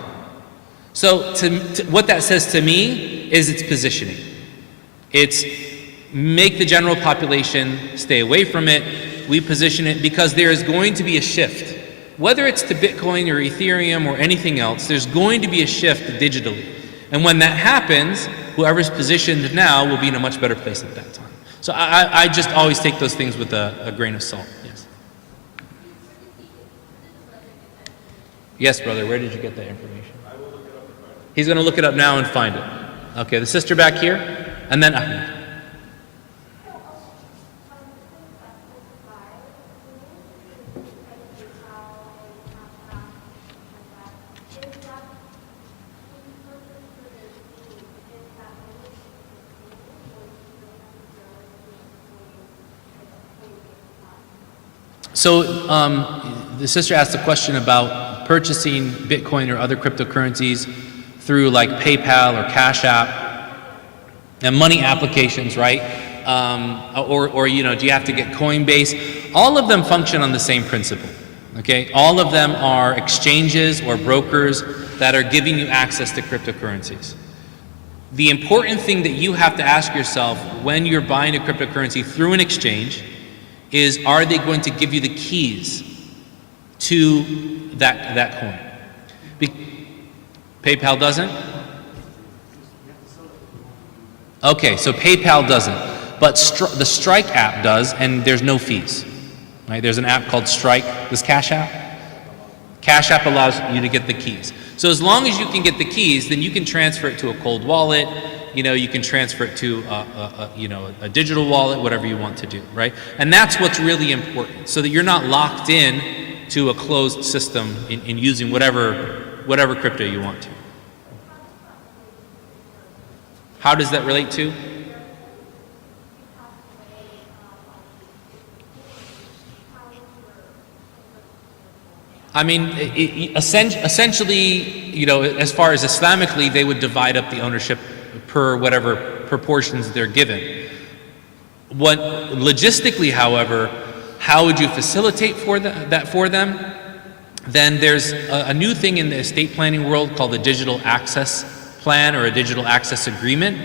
So what that says to me is it's positioning. It's make the general population stay away from it. We position it because there is going to be a shift. Whether it's to Bitcoin or Ethereum or anything else, there's going to be a shift digitally. And when that happens, whoever's positioned now will be in a much better place at that time. So I just always take those things with a grain of salt. Yes. Yes, brother, where did you get that information? He's going to look it up now and find it. Okay, the sister back here, and then Ahmed. So the sister asked a question about purchasing Bitcoin or other cryptocurrencies through like PayPal or Cash App and money applications, right? Do you have to get Coinbase? All of them function on the same principle, okay? All of them are exchanges or brokers that are giving you access to cryptocurrencies. The important thing that you have to ask yourself when you're buying a cryptocurrency through an exchange is, are they going to give you the keys to that coin? PayPal doesn't? Okay, so PayPal doesn't, but the Strike app does, and there's no fees. Right? There's an app called Strike. Does Cash App? Cash App allows you to get the keys. So as long as you can get the keys, then you can transfer it to a cold wallet. You can transfer it to a digital wallet, whatever you want to do, right? And that's what's really important, so that you're not locked in to a closed system in using whatever crypto you want to. How does that relate to? I mean, essentially, as far as Islamically, they would divide up the ownership per whatever proportions they're given. What logistically, however, how would you facilitate that for them? Then there's a new thing in the estate planning world called the digital access plan or a digital access agreement,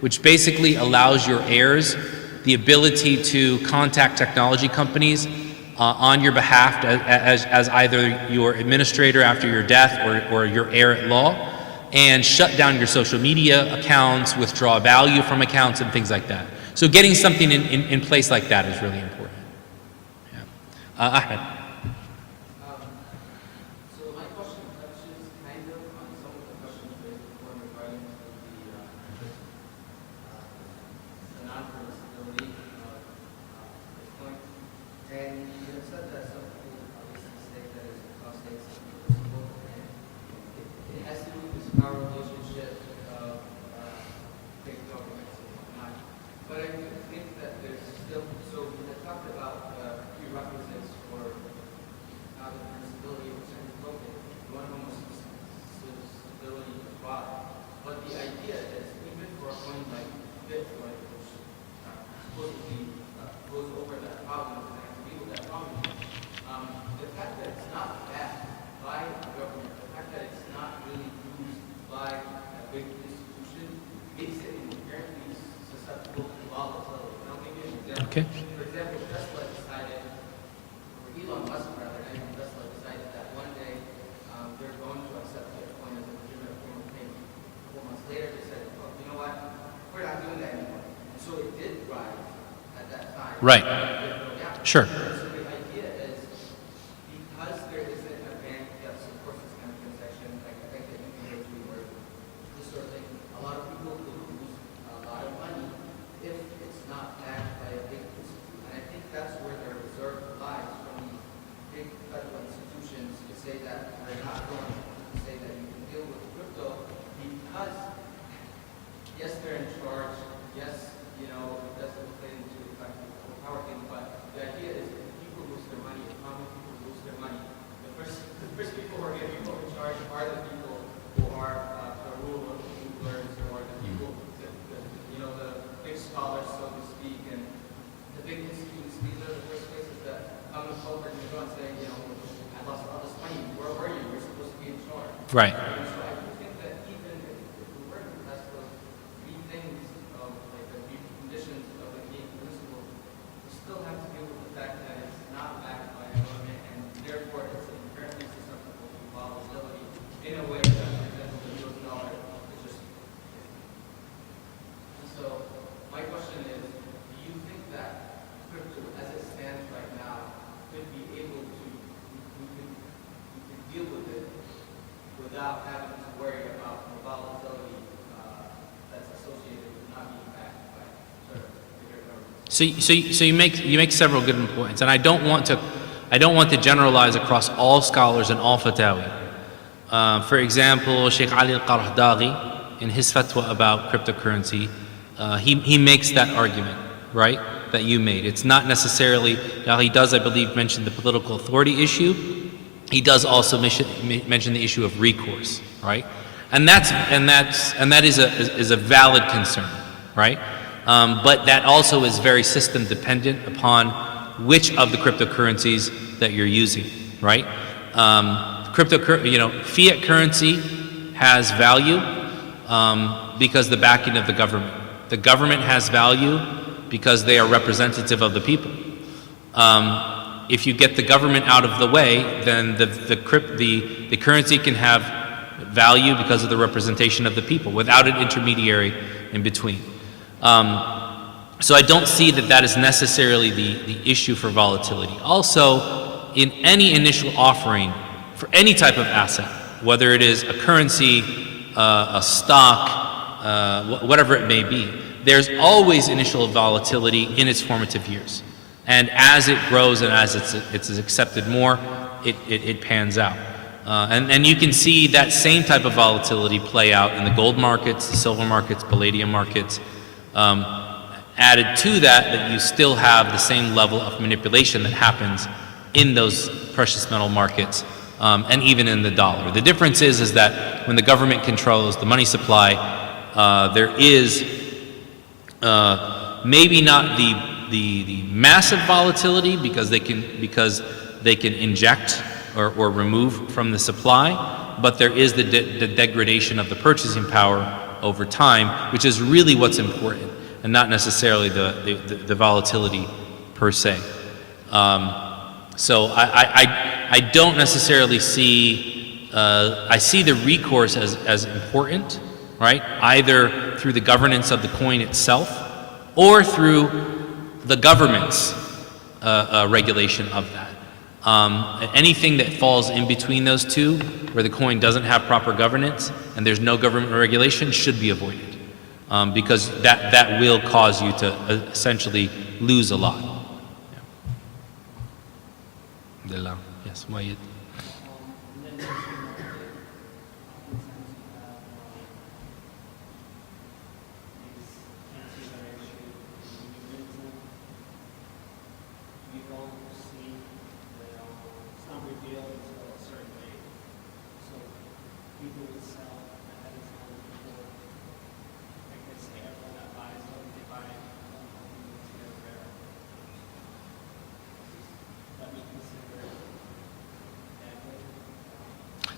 which basically allows your heirs the ability to contact technology companies on your behalf as either your administrator after your death or your heir at law, and shut down your social media accounts, withdraw value from accounts, and things like that. So getting something in place like that is really important. Yeah. Ahmed. Okay. For example, Tesla decided, or Elon Musk rather, not even Tesla, decided that one day they're going to accept Bitcoin as a legitimate form of payment. A couple months later, they said, "Oh, you know what? We're not doing that anymore." And so it did rise at that time. Right. Yeah. Sure. So the idea is because there isn't a bank that supports this kind of transaction, like I think that you can go to or this sort of thing, a lot of people will lose a lot of money if it's not backed by a big institute. And I think that's where their reserve lies from these big federal institutions to say that they're not going to say that you can deal with crypto because, yes, they're in charge, yes, you know, it doesn't play into the fact of the power thing, but the idea is if people lose their money, if common people lose their money, the first people who are going to be put in charge are the people who are the rulers or the people, you know, the big scholars, so to speak, and the big institutes. These are the first places that come to public and go and say, you know, I lost all this money. Where were you? You're supposed to be in charge. Right. And so I do think that even if we were to pass those three things of like the three conditions of the key principle, we still have to deal with the fact that it's not backed by a government and therefore it's inherently susceptible to volatility in a way that, for example, the US dollar is just. And so my question is, do you think that crypto, as it stands right now, could be able to, we could deal with it without having to worry about the volatility that's associated with not being backed by sort of bigger governments? So you make several good points, and I don't want to generalize across all scholars and all fatawi. For example, Sheikh Ali al-Qarhdaghi, in his fatwa about cryptocurrency, he makes that argument, right, that you made. It's not necessarily, now he does, I believe, mention the political authority issue. He does also mention the issue of recourse, right? And that is a valid concern, right? But that also is very system dependent upon which of the cryptocurrencies that you're using, right? Fiat currency has value because the backing of the government. The government has value because they are representative of the people. If you get the government out of the way, then the currency can have value because of the representation of the people without an intermediary in between. So I don't see that is necessarily the issue for volatility. Also, in any initial offering for any type of asset, whether it is a currency, a stock, whatever it may be, there's always initial volatility in its formative years. And as it grows and as it's accepted more, it pans out. And you can see that same type of volatility play out in the gold markets, the silver markets, palladium markets. Added to that you still have the same level of manipulation that happens in those precious metal markets and even in the dollar. The difference is that when the government controls the money supply, there is maybe not the massive volatility because they can inject or remove from the supply, but there is the degradation of the purchasing power over time, which is really what's important, and not necessarily the volatility per se. So I don't necessarily see, I see the recourse as important, right? Either through the governance of the coin itself or through the government's regulation of that. Anything that falls in between those two, where the coin doesn't have proper governance and there's no government regulation, should be avoided. Because that will cause you to essentially lose a lot. Yeah. Yes, Wayed.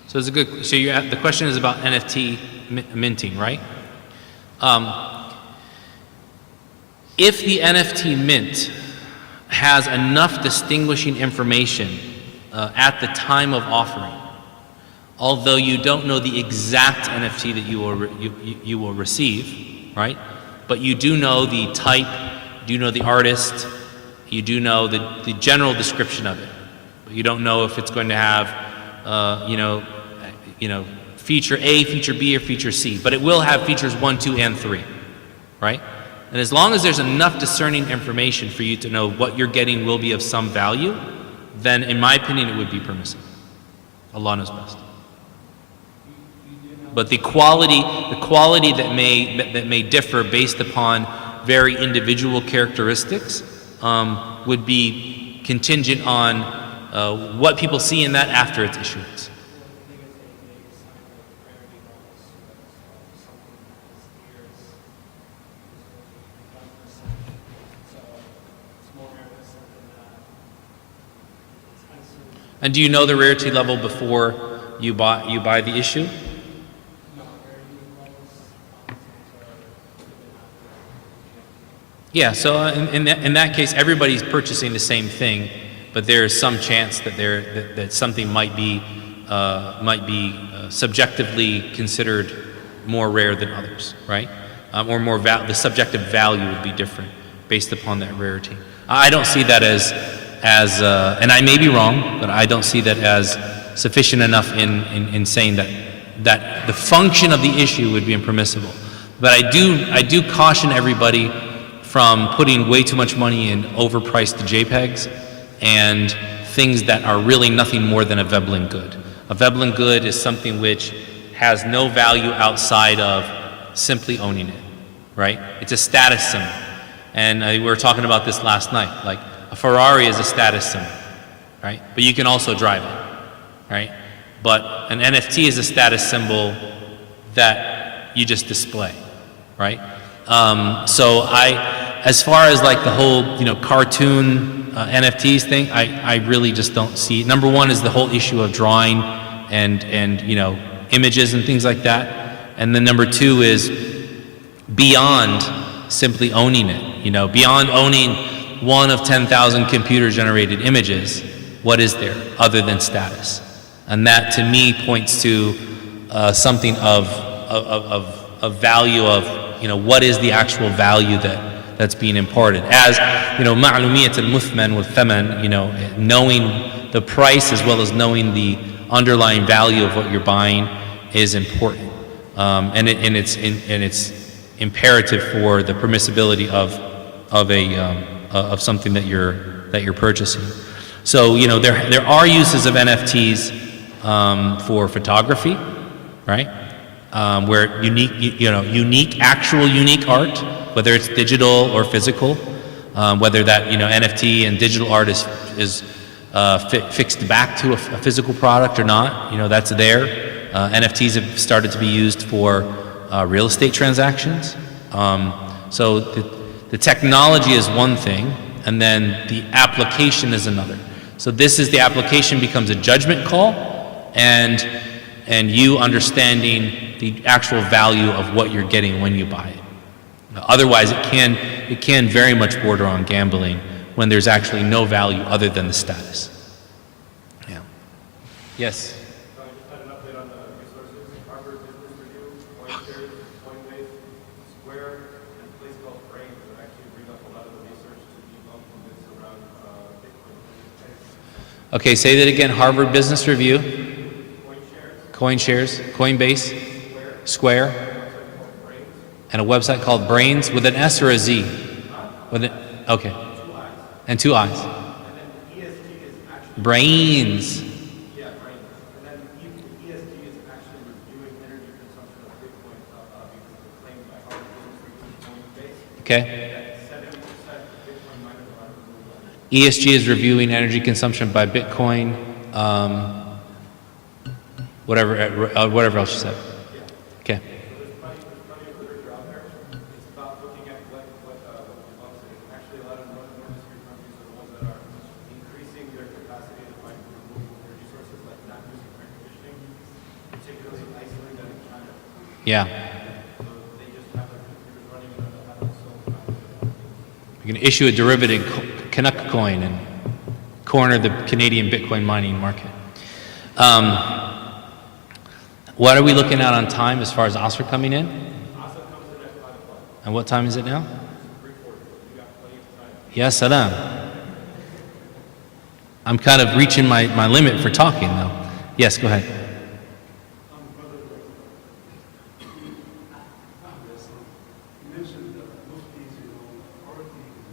So it's a good. So the question is about NFT minting, right? if the NFT mint has enough distinguishing information at the time of offering, although you don't know the exact NFT that you will receive, right? But you do know the type, you know the artist, you do know the general description of it. But you don't know if it's going to have, feature A, feature B, or feature C. But it will have features 1, 2, and 3, right? And as long as there's enough discerning information for you to know what you're getting will be of some value, then in my opinion it would be permissible. Allah knows best. But the quality that may differ based upon very individual characteristics would be contingent on what people see in that after its issuance. And do you know the rarity level before you buy the issue? Yeah, so in that case, everybody's purchasing the same thing, but there is some chance that that something might be subjectively considered more rare than others, right? Or the subjective value would be different based upon that rarity. I don't see that as and I may be wrong, but I don't see that as sufficient enough in saying that the function of the issue would be impermissible. But I do caution everybody from putting way too much money in overpriced JPEGs and things that are really nothing more than a Veblen good. A Veblen good is something which has no value outside of simply owning it, right? It's a status symbol. And we were talking about this last night. Like, a Ferrari is a status symbol, right? But you can also drive it, right? But an NFT is a status symbol that you just display, right? So as far as like the whole, cartoon NFTs thing, I really just don't see. Number one is the whole issue of drawing and images and things like that. And then number two is beyond simply owning it, beyond owning one of 10,000 computer-generated images, what is there other than status? And that, to me, points to something of value of, what is the actual value that's being imparted. As, ma'lumiyat al-muthman wal-thaman, knowing the price as well as knowing the underlying value of what you're buying is important. And it's imperative for the permissibility of something that you're purchasing. So there are uses of NFTs for photography, right? Where unique art, whether it's digital or physical, whether that NFT and digital art is fixed back to a physical product or not, that's there. NFTs have started to be used for real estate transactions. So the technology is one thing, and then the application is another. So the application becomes a judgment call, and you understanding the actual value of what you're getting when you buy it. Otherwise, it can very much border on gambling when there's actually no value other than the status. Yeah. Yes. I just had an update on the resources. Harvard Business Review, CoinShares, Coinbase, Square, and a place called Brains that actually bring up a lot of the research to debunk myths around Bitcoin. Okay, say that again. Harvard Business Review. CoinShares, Coinbase, Square, and a website called Brains with an S or a Z? Okay. And two I's. and then ESG is actually Brains. Brains. And then ESG is actually reviewing energy consumption of Bitcoin because of the claim by Harvard Business Review Coinbase. Okay. That 70% of Bitcoin miners are renewable energy. ESG is reviewing energy consumption by Bitcoin. Whatever else you said. Okay. There's plenty of literature out there. It's about looking at what debunks it. Actually, a lot of northern hemisphere countries are the ones that are increasing their capacity to find renewable energy sources, like not using air conditioning, particularly in Iceland and in China. Yeah. So they just have their computers running and have the solar panels. can issue a derivative Canuck coin and corner the Canadian Bitcoin mining market. What are we looking at on time as far as Asr coming in? And what time is it now? Yes, salam. I'm kind of reaching my limit for talking though. Yes, go ahead.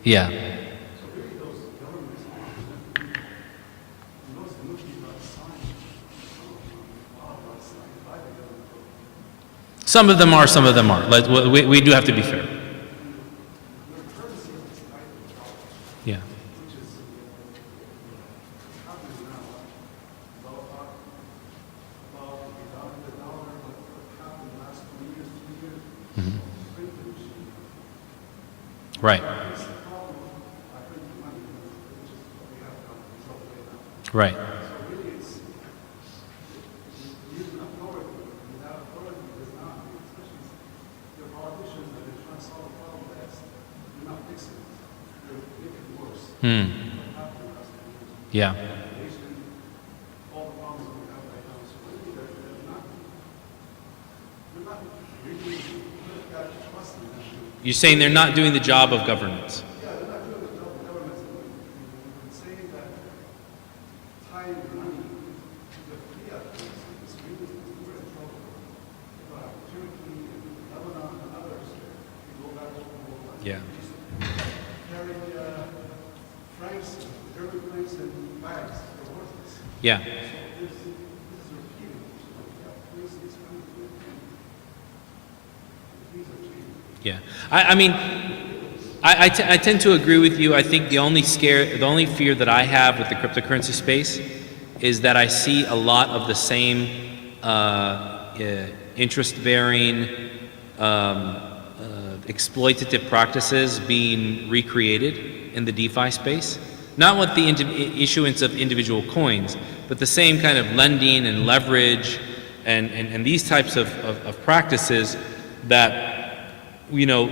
Yeah. Some of them are, some of them aren't. We do have to be fair. Yeah. Mm-hmm. Right. Right. Yeah. You're saying they're not doing the job of governance. Yeah. Yeah. Yeah. I mean, I tend to agree with you. I think the only fear that I have with the cryptocurrency space is that I see a lot of the same interest-bearing, exploitative practices being recreated in the DeFi space. Not with the issuance of individual coins, but the same kind of lending and leverage and these types of practices that, you know,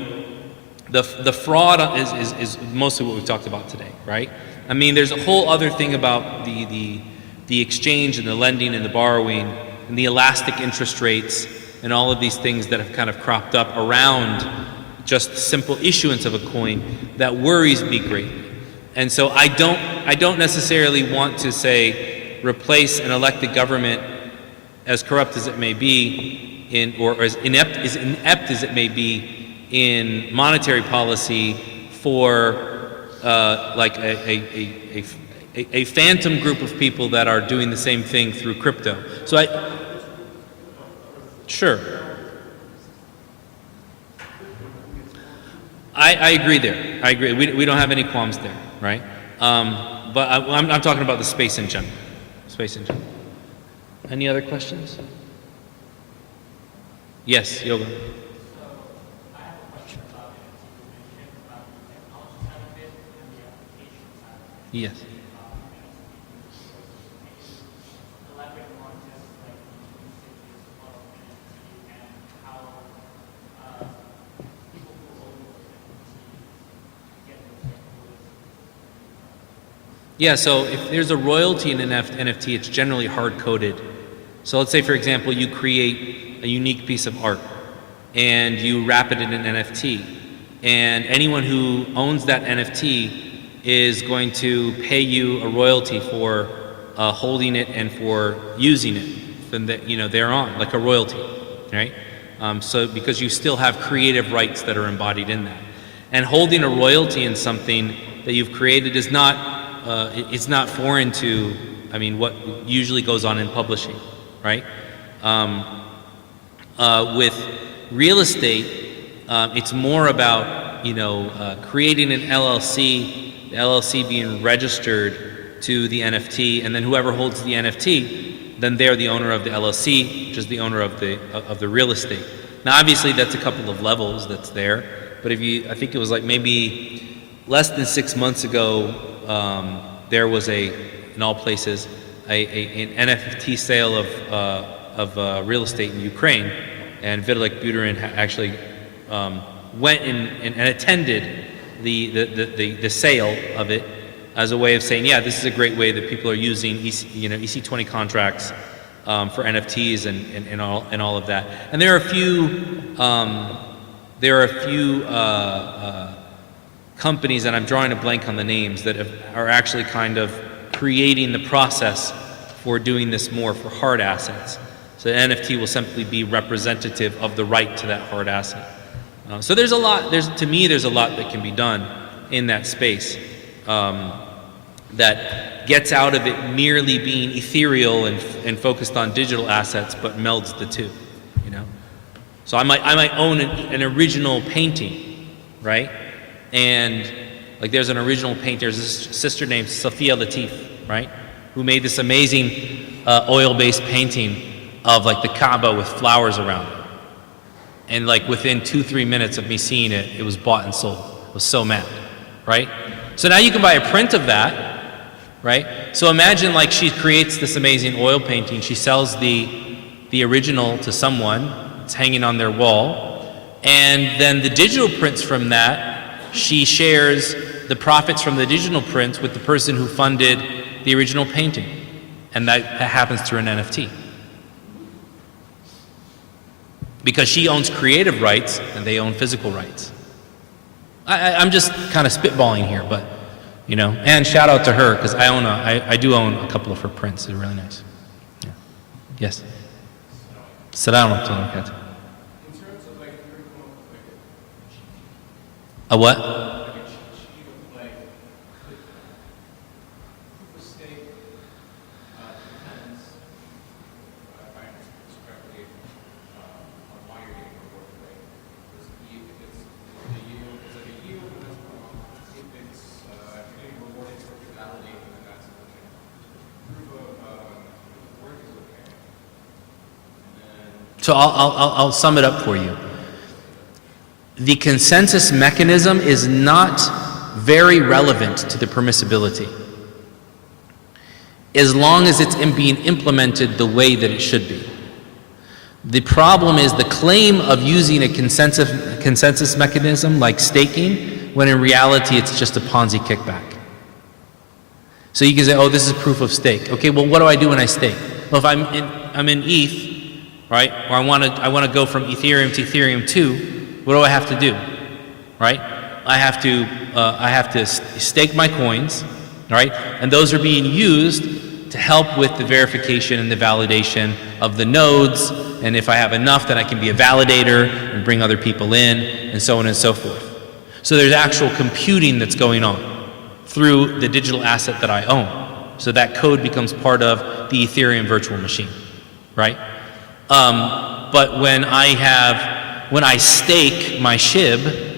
the fraud is mostly what we've talked about today, right? I mean, there's a whole other thing about the exchange and the lending and the borrowing and the elastic interest rates and all of these things that have kind of cropped up around just the simple issuance of a coin that worries me greatly. And so I don't necessarily want to say replace an elected government, as corrupt as it may be, or as inept as it may be in monetary policy, for like a phantom group of people that are doing the same thing through crypto. So sure. I agree there. I agree. We don't have any qualms there, right? But I'm talking about the space in general. Space in general. Any other questions? Yes, Yoga. Yes. Yeah, so if there's a royalty in an NFT, it's generally hard-coded. So let's say, for example, you create a unique piece of art and you wrap it in an NFT, and anyone who owns that NFT is going to pay you a royalty for holding it and for using it from thereon, like a royalty, right? So because you still have creative rights that are embodied in that. And holding a royalty in something that you've created is not it's not foreign to, I mean, what usually goes on in publishing, right? With real estate, it's more about, creating an LLC, the LLC being registered to the NFT, and then whoever holds the NFT, then they're the owner of the LLC, which is the owner of the real estate. Now, obviously, that's a couple of levels that's there, but I think it was like maybe less than 6 months ago, there was in all places, an NFT sale of real estate in Ukraine, and Vitalik Buterin actually went and attended the sale of it as a way of saying, yeah, this is a great way that people are using EC20 contracts for NFTs and all of that. And there are a few companies, and I'm drawing a blank on the names, that are actually kind of creating the process for doing this more for hard assets. So the NFT will simply be representative of the right to that hard asset. So there's a lot. To me, there's a lot that can be done in that space that gets out of it merely being ethereal and focused on digital assets, but melds the two. So I might own an original painting, right? And like there's an original painter, there's this sister named Sophia Latif, right? Who made this amazing oil-based painting of like the Kaaba with flowers around it. And like within 2-3 minutes of me seeing it, it was bought and sold. I was so mad, right? So now you can buy a print of that, right? So imagine like she creates this amazing oil painting, she sells the original to someone, it's hanging on their wall, and then the digital prints from that, she shares the profits from the digital prints with the person who funded the original painting. And that happens through an NFT. Because she owns creative rights and they own physical rights. I'm just kind of spitballing here, but and shout out to her, because I do own a couple of her prints. They're really nice. Yeah. Yes. Assalamu alaikum. In terms of like, A what? like a cheat sheet of like proof of stake depends, if I understand this correctly, on why you're getting rewarded, right? If it's the yield, it's like a yield, and that's wrong. If it's getting rewarded for validating, then that's okay. Proof of work is okay. So I'll sum it up for you. The consensus mechanism is not very relevant to the permissibility, as long as it's being implemented the way that it should be. The problem is the claim of using a consensus mechanism like staking, when in reality it's just a Ponzi kickback. So you can say, oh, this is proof of stake. Okay, well, what do I do when I stake? Well, if I'm in ETH, right, or I want to go from Ethereum to Ethereum 2, what do I have to do, right? I have to stake my coins, right? And those are being used to help with the verification and the validation of the nodes. And if I have enough, then I can be a validator and bring other people in, and so on and so forth. So there's actual computing that's going on through the digital asset that I own. So that code becomes part of the Ethereum virtual machine, right? But when I stake my SHIB,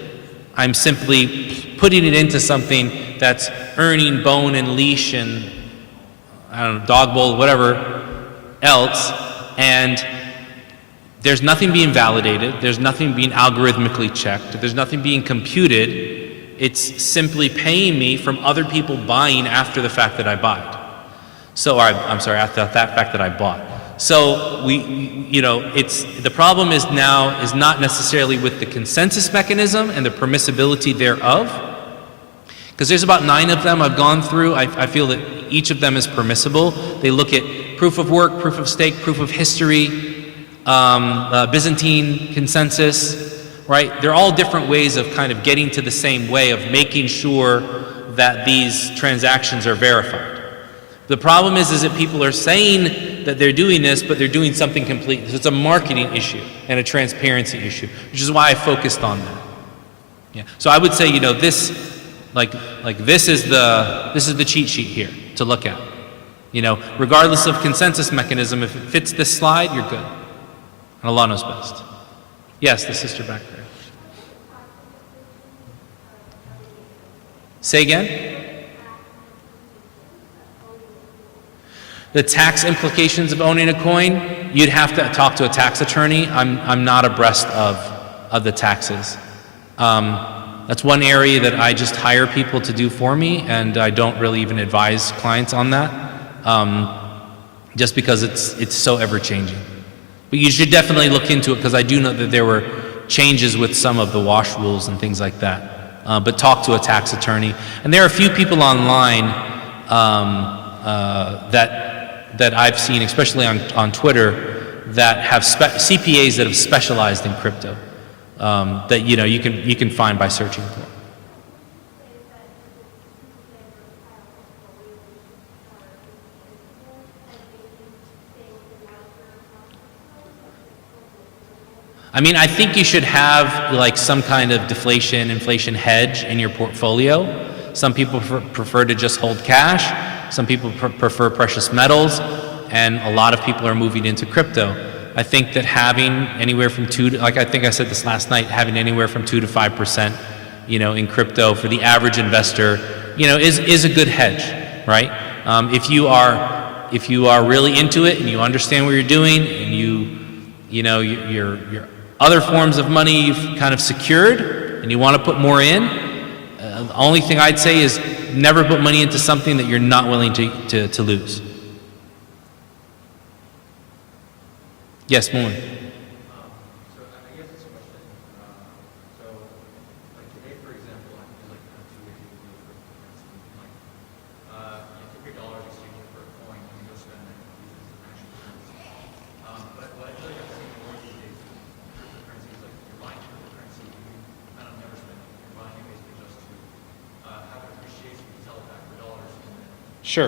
I'm simply putting it into something that's earning bone and leash and, I don't know, dog bowl, whatever else, and there's nothing being validated, there's nothing being algorithmically checked, there's nothing being computed. It's simply paying me from other people buying after the fact that I bought. So, I'm sorry, after that fact that I bought. So the problem is not necessarily with the consensus mechanism and the permissibility thereof, because there's about 9 of them I've gone through. I feel that each of them is permissible. They look at proof of work, proof of stake, proof of history, Byzantine consensus, right? They're all different ways of kind of getting to the same way of making sure that these transactions are verified. The problem is that people are saying that they're doing this, but they're doing something completely. So it's a marketing issue and a transparency issue, which is why I focused on that. Yeah. So I would say, this is the cheat sheet here to look at. Regardless of consensus mechanism, if it fits this slide, you're good. And Allah knows best. Yes, the sister back there. Say again? The tax implications of owning a coin, you'd have to talk to a tax attorney. I'm not abreast of the taxes. That's one area that I just hire people to do for me, and I don't really even advise clients on that, just because it's so ever-changing. But you should definitely look into it, because I do know that there were changes with some of the wash rules and things like that but talk to a tax attorney. And there are a few people online that I've seen, especially on Twitter, that have CPAs that have specialized in crypto, that you can find by searching for. I mean, I think you should have like some kind of deflation, inflation hedge in your portfolio. Some people prefer to just hold cash. Some people prefer precious metals, and a lot of people are moving into crypto. I think that having anywhere from like I think I said this last night, having anywhere from 2 to 5%, in crypto for the average investor, is a good hedge, right? If you are really into it and you understand what you're doing, and your other forms of money you've kind of secured, and you want to put more in, the only thing I'd say is never put money into something that you're not willing to lose. Yes, Moon. So I guess it's a question. So, like today, for example, I feel like kind of two ways you can do cryptocurrency. Like, you take your dollars, exchange it for a coin, and you go spend it, use it as an actual currency. But what I feel like I'm seeing more these days is cryptocurrency is like you're buying cryptocurrency, you kind of never spend it. You're buying it basically just to have it appreciate, you sell it back for dollars. Sure.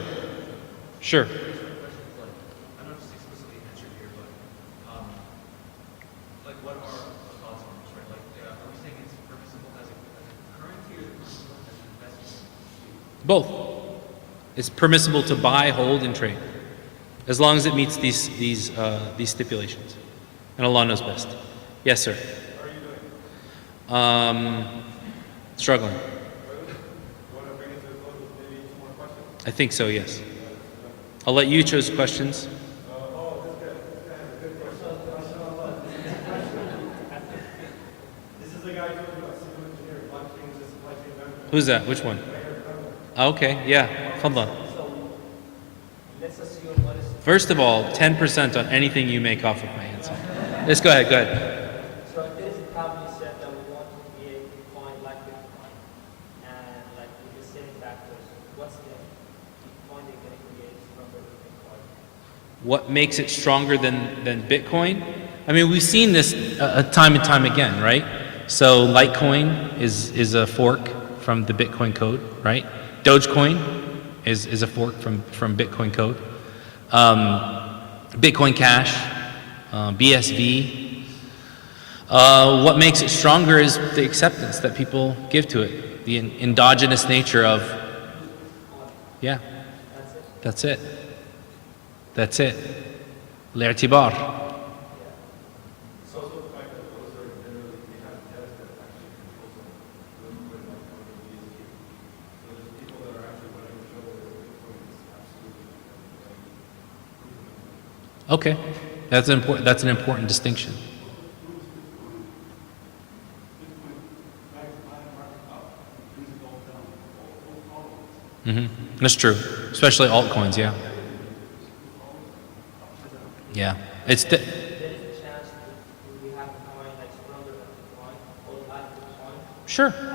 Sure. I don't know if it's explicitly answered here, but like what are the thoughts on this, right? Like, are we saying it's permissible as a currency or is it permissible as an investment? Both. It's permissible to buy, hold, and trade, as long as it meets these stipulations. And Allah knows best. Yes, sir. How are you doing? Struggling. You want to bring it to a close with maybe some more questions? I think so. Yes. I'll let you choose questions. This is the guy who told you about civil engineering, blockchain is a supply chain management. Who's that? Which one? Okay. Yeah. Hold on. Let's assume what is First of all, 10% on anything you make off of my answer. Let's go ahead. Go ahead. So it is probably said that we want to create a coin like Bitcoin, and like with the same factors. What's the coin they're going to create stronger than Bitcoin? What makes it stronger than Bitcoin? I mean, we've seen this time and time again, right? So Litecoin is a fork from the Bitcoin code, right? Dogecoin is a fork from Bitcoin code. Bitcoin Cash, BSV. What makes it stronger is the acceptance that people give to it, the endogenous nature of, yeah, that's it. That's it. الاعتبار. It's also the fact that those are generally, they have debts that actually control them. Those are like one of the BSD. So there's people that are actually running the show where Bitcoin is absolutely Okay, that's an important distinction. That's true, especially altcoins. Yeah. Yeah, it's There is a chance that we have a coin like stronger than Bitcoin or like Bitcoin, sure. as long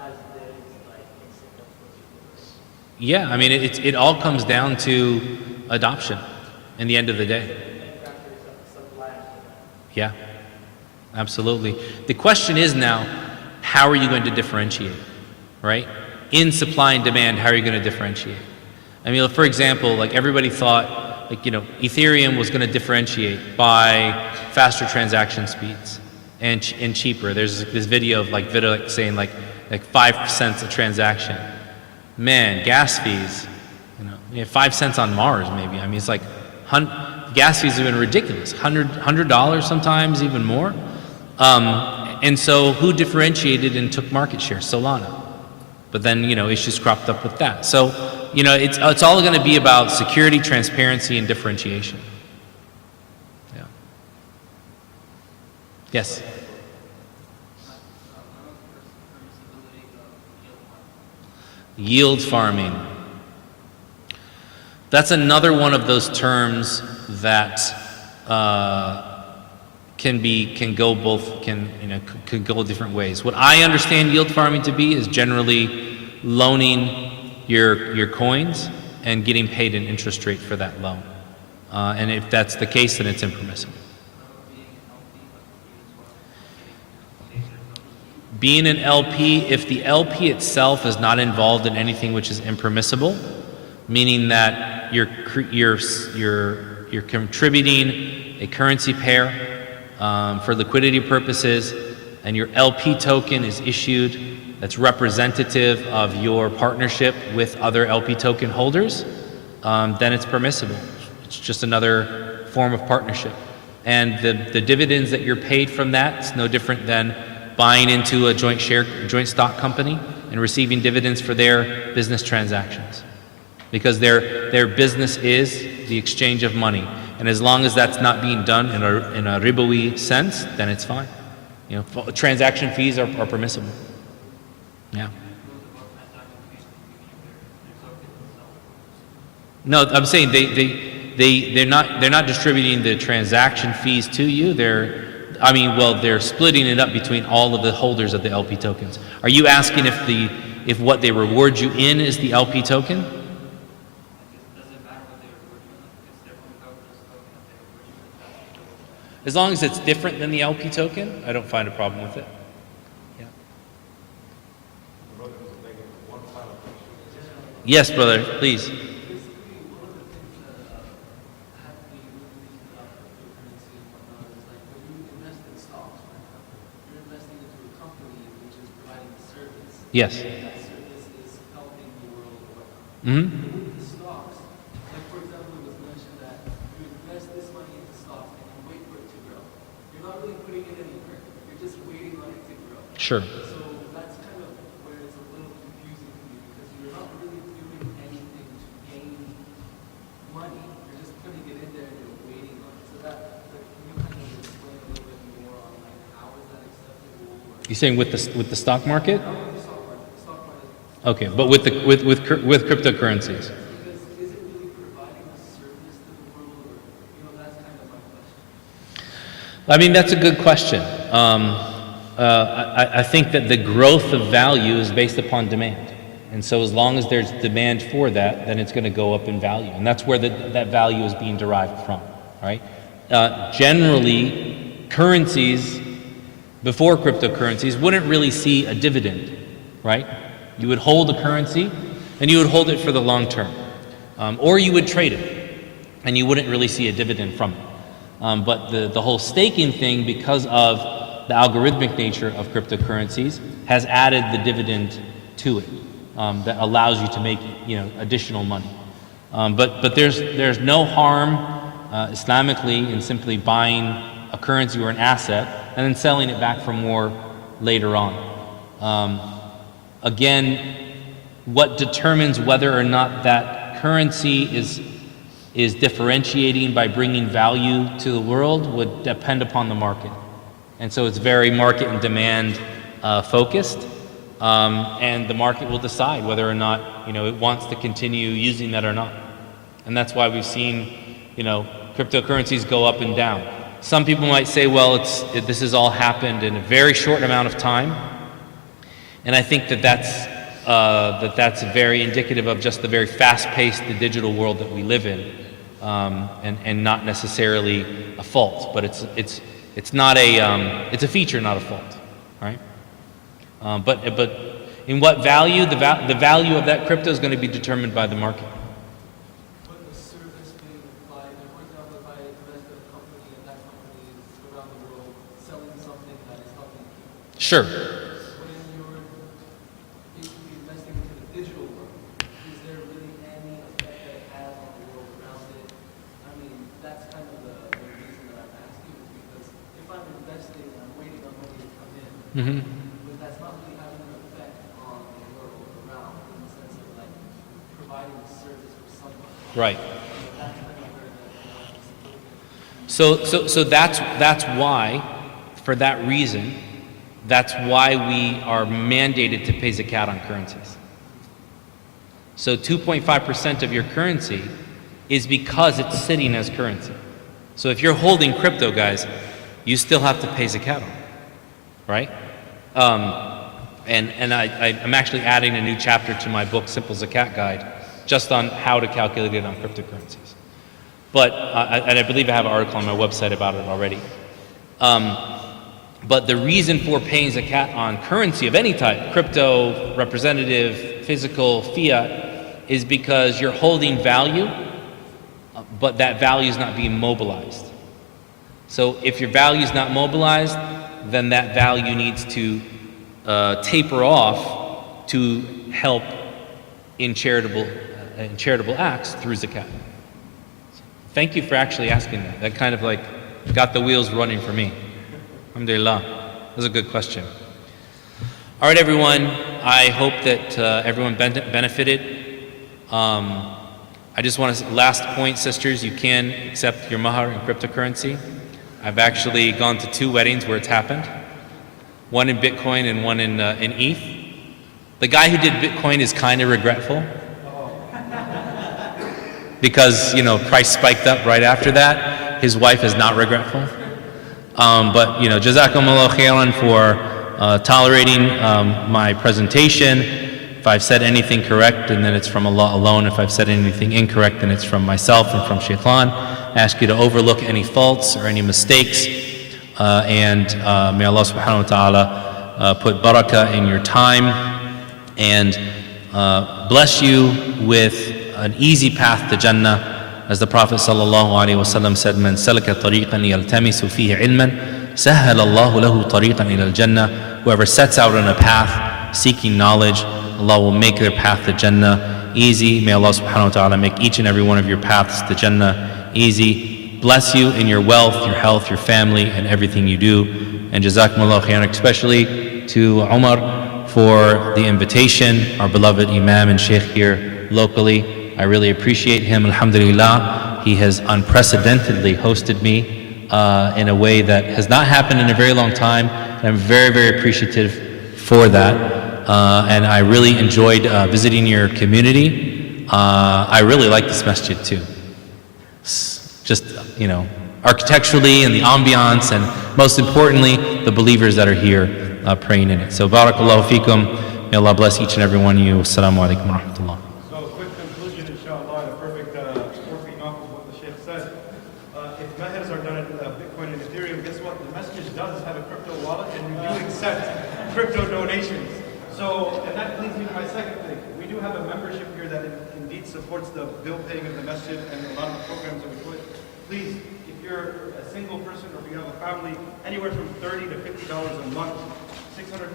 as there is like acceptance. Yeah, I mean, it all comes down to adoption in the end of the day. Yeah, absolutely. The question is now, how are you going to differentiate, right? In supply and demand, how are you going to differentiate? I mean, for example, like everybody thought, like, Ethereum was going to differentiate by faster transaction speeds and cheaper. There's this video of like Vitalik saying like 5 cents a transaction. Man, gas fees, 5 cents on Mars maybe. I mean, it's like gas fees have been ridiculous. $100 sometimes, even more. And so who differentiated and took market share? Solana. But then, issues cropped up with that. So, it's all going to be about security, transparency, and differentiation. Yeah. Yes. Yield farming. That's another one of those terms that can go both, could go different ways. What I understand yield farming to be is generally loaning your coins and getting paid an interest rate for that loan. And if that's the case, then it's impermissible. Being an LP, if the LP itself is not involved in anything which is impermissible, meaning that you're contributing a currency pair for liquidity purposes, and your LP token is issued that's representative of your partnership with other LP token holders, then it's permissible. It's just another form of partnership. And the dividends that you're paid from that is no different than buying into a joint stock company and receiving dividends for their business transactions. Because their business is the exchange of money. And as long as that's not being done in a ribawi sense, then it's fine. Transaction fees are permissible. Yeah. No, I'm saying they're not distributing the transaction fees to you. They're splitting it up between all of the holders of the LP tokens. Are you asking if what they reward you in is the LP token? As long as it's different than the LP token, I don't find a problem with it. Yeah. Yes, brother, please. Yes. That service is helping the world or whatnot. Mm-hmm. With the stocks, like for example, it was mentioned that you invest this money into stocks and you wait for it to grow. You're not really putting it anywhere. You're just waiting on it to grow. Sure. So that's kind of where it's a little confusing to me because you're not really doing anything to gain money. You're just putting it in there and you're waiting on it. So that, can you kind of explain a little bit more on like how is that acceptable? You're saying with the stock market? Okay, but with cryptocurrencies. Because is it really providing a service to the world, or that's kind of my question. I mean, that's a good question. I think that the growth of value is based upon demand, and so as long as there's demand for that, then it's going to go up in value, and that's where that value is being derived from, right? Generally, currencies before cryptocurrencies wouldn't really see a dividend, right? You would hold a currency, and you would hold it for the long term. Or you would trade it, and you wouldn't really see a dividend from it. But the whole staking thing, because of the algorithmic nature of cryptocurrencies, has added the dividend to it that allows you to make additional money. But there's no harm Islamically in simply buying a currency or an asset and then selling it back for more later on. Again, what determines whether or not that currency is differentiating by bringing value to the world would depend upon the market. And so it's very market and demand focused, and the market will decide whether or not it wants to continue using that or not. And that's why we've seen cryptocurrencies go up and down. Some people might say, well, this has all happened in a very short amount of time. And I think that's very indicative of just the very fast-paced digital world that we live in, and not necessarily a fault. But it's not it's a feature, not a fault, right? But in what value? The value of that crypto is going to be determined by the market. But the service being applied, for example, if I invest in a company and that company is around the world selling something that is helping people. Sure. Mm-hmm. But that's not really having an effect on the world around in the sense of like providing a service for someone. Right. That's kind of where So that's why, for that reason, that's why we are mandated to pay zakat on currencies. So 2.5% of your currency is because it's sitting as currency. So if you're holding crypto, guys, you still have to pay zakat on, right? And I'm actually adding a new chapter to my book, Simple Zakat Guide, just on how to calculate it on cryptocurrencies. But, and I believe I have an article on my website about it already. But the reason for paying zakat on currency of any type, crypto, representative, physical, fiat, is because you're holding value, but that value is not being mobilized. So if your value is not mobilized, then that value needs to taper off to help in charitable acts through zakat. Thank you for actually asking that. That kind of like got the wheels running for me. Alhamdulillah. That was a good question. All right, everyone. I hope that everyone benefited. I just want to, last point, sisters, you can accept your mahar in cryptocurrency. I've actually gone to 2 weddings where it's happened. One in Bitcoin and one in ETH. The guy who did Bitcoin is kind of regretful because, you know, price spiked up right after that. His wife is not regretful. But, you know, jazakumullah khairan for tolerating my presentation. If I've said anything correct, and then it's from Allah alone. If I've said anything incorrect, then it's from myself and from shaitan. I ask you to overlook any faults or any mistakes. And may Allah subhanahu wa ta'ala put barakah in your time and bless you with an easy path to Jannah. As the Prophet sallallahu alaihi wasallam said, "Man salaka tariqan yaltamisu fihi ilman, sahhala Allahu lahu tariqan ila al-Jannah." Whoever sets out on a path seeking knowledge, Allah will make their path to Jannah easy. May Allah subhanahu wa ta'ala make each and every one of your paths to Jannah easy. Bless you in your wealth, your health, your family, and everything you do. And jazakumullah khairan, especially to Umar for the invitation, our beloved Imam and Sheikh here locally. I really appreciate him. Alhamdulillah, he has unprecedentedly hosted me in a way that has not happened in a very long time. And I'm very, very appreciative for that. And I really enjoyed visiting your community. I really like this masjid too. Just, you know, architecturally and the ambiance, and most importantly, the believers that are here praying in it. So, barakallahu feekum. May Allah bless each and every one of you. Assalamu alaikum wa rahmatullah. So, a quick conclusion, inshallah, and a perfect working off of what the Sheikh said. If mahars are done in Bitcoin and Ethereum, guess what? The masjid does have a crypto wallet, and we do accept crypto donations. So, and that leads me to my second thing. We do have a membership here that indeed supports the bill paying of the masjid and a lot of the programs that we put. Please, if you're a single person or if you have a family, anywhere from $30 to $50 a month, $600,000 a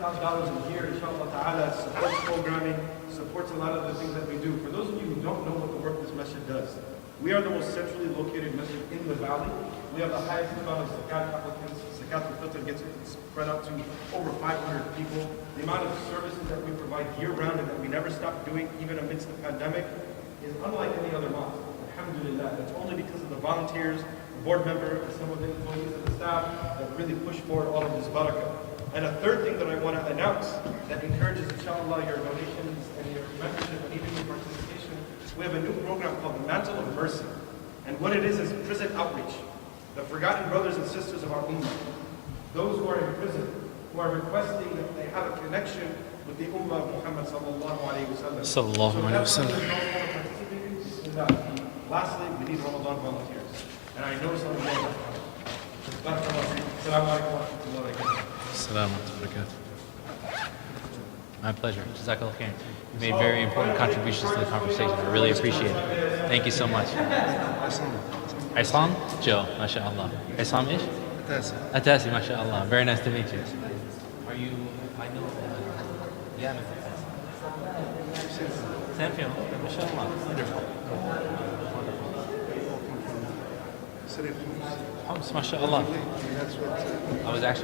year, inshallah ta'ala, supports programming, supports a lot of the things that we do. For those of you who don't know what the work this masjid does, we are the most centrally located masjid in the valley. We have the highest amount of zakat applicants. Zakat al-Fitr gets spread out to over 500 people. The amount of services that we provide year-round and that we never stop doing, even amidst the pandemic, is unlike any other mosque. Alhamdulillah. That's only because of the volunteers, the board member, and some of the employees and the staff that really push forward all of this barakah. And a third thing that I want to announce that encourages, inshallah, your donations and your membership and even your participation, we have a new program called the Mantle of Mercy. And what it is prison outreach. The forgotten brothers and sisters of our ummah. Those who are in prison, who are requesting that they have a connection with the ummah of Muhammad sallallahu alayhi wa sallam. Sallallahu alayhi wa sallam. Lastly, we need Ramadan volunteers. And I know some of you are coming. Assalamu alaikum wa rahmatullahi wa barakatuh. Assalamu alaikum wa barakatuh. My pleasure. Jazakallah khair. You made very important contributions to the conversation. I really appreciate it. Thank you so much. Islam? Joe, mashallah. Islam ish? Atasi, mashallah. Very nice to meet you. Are you, I know, yeah, same film, mashallah. Wonderful. Mashallah. I was actually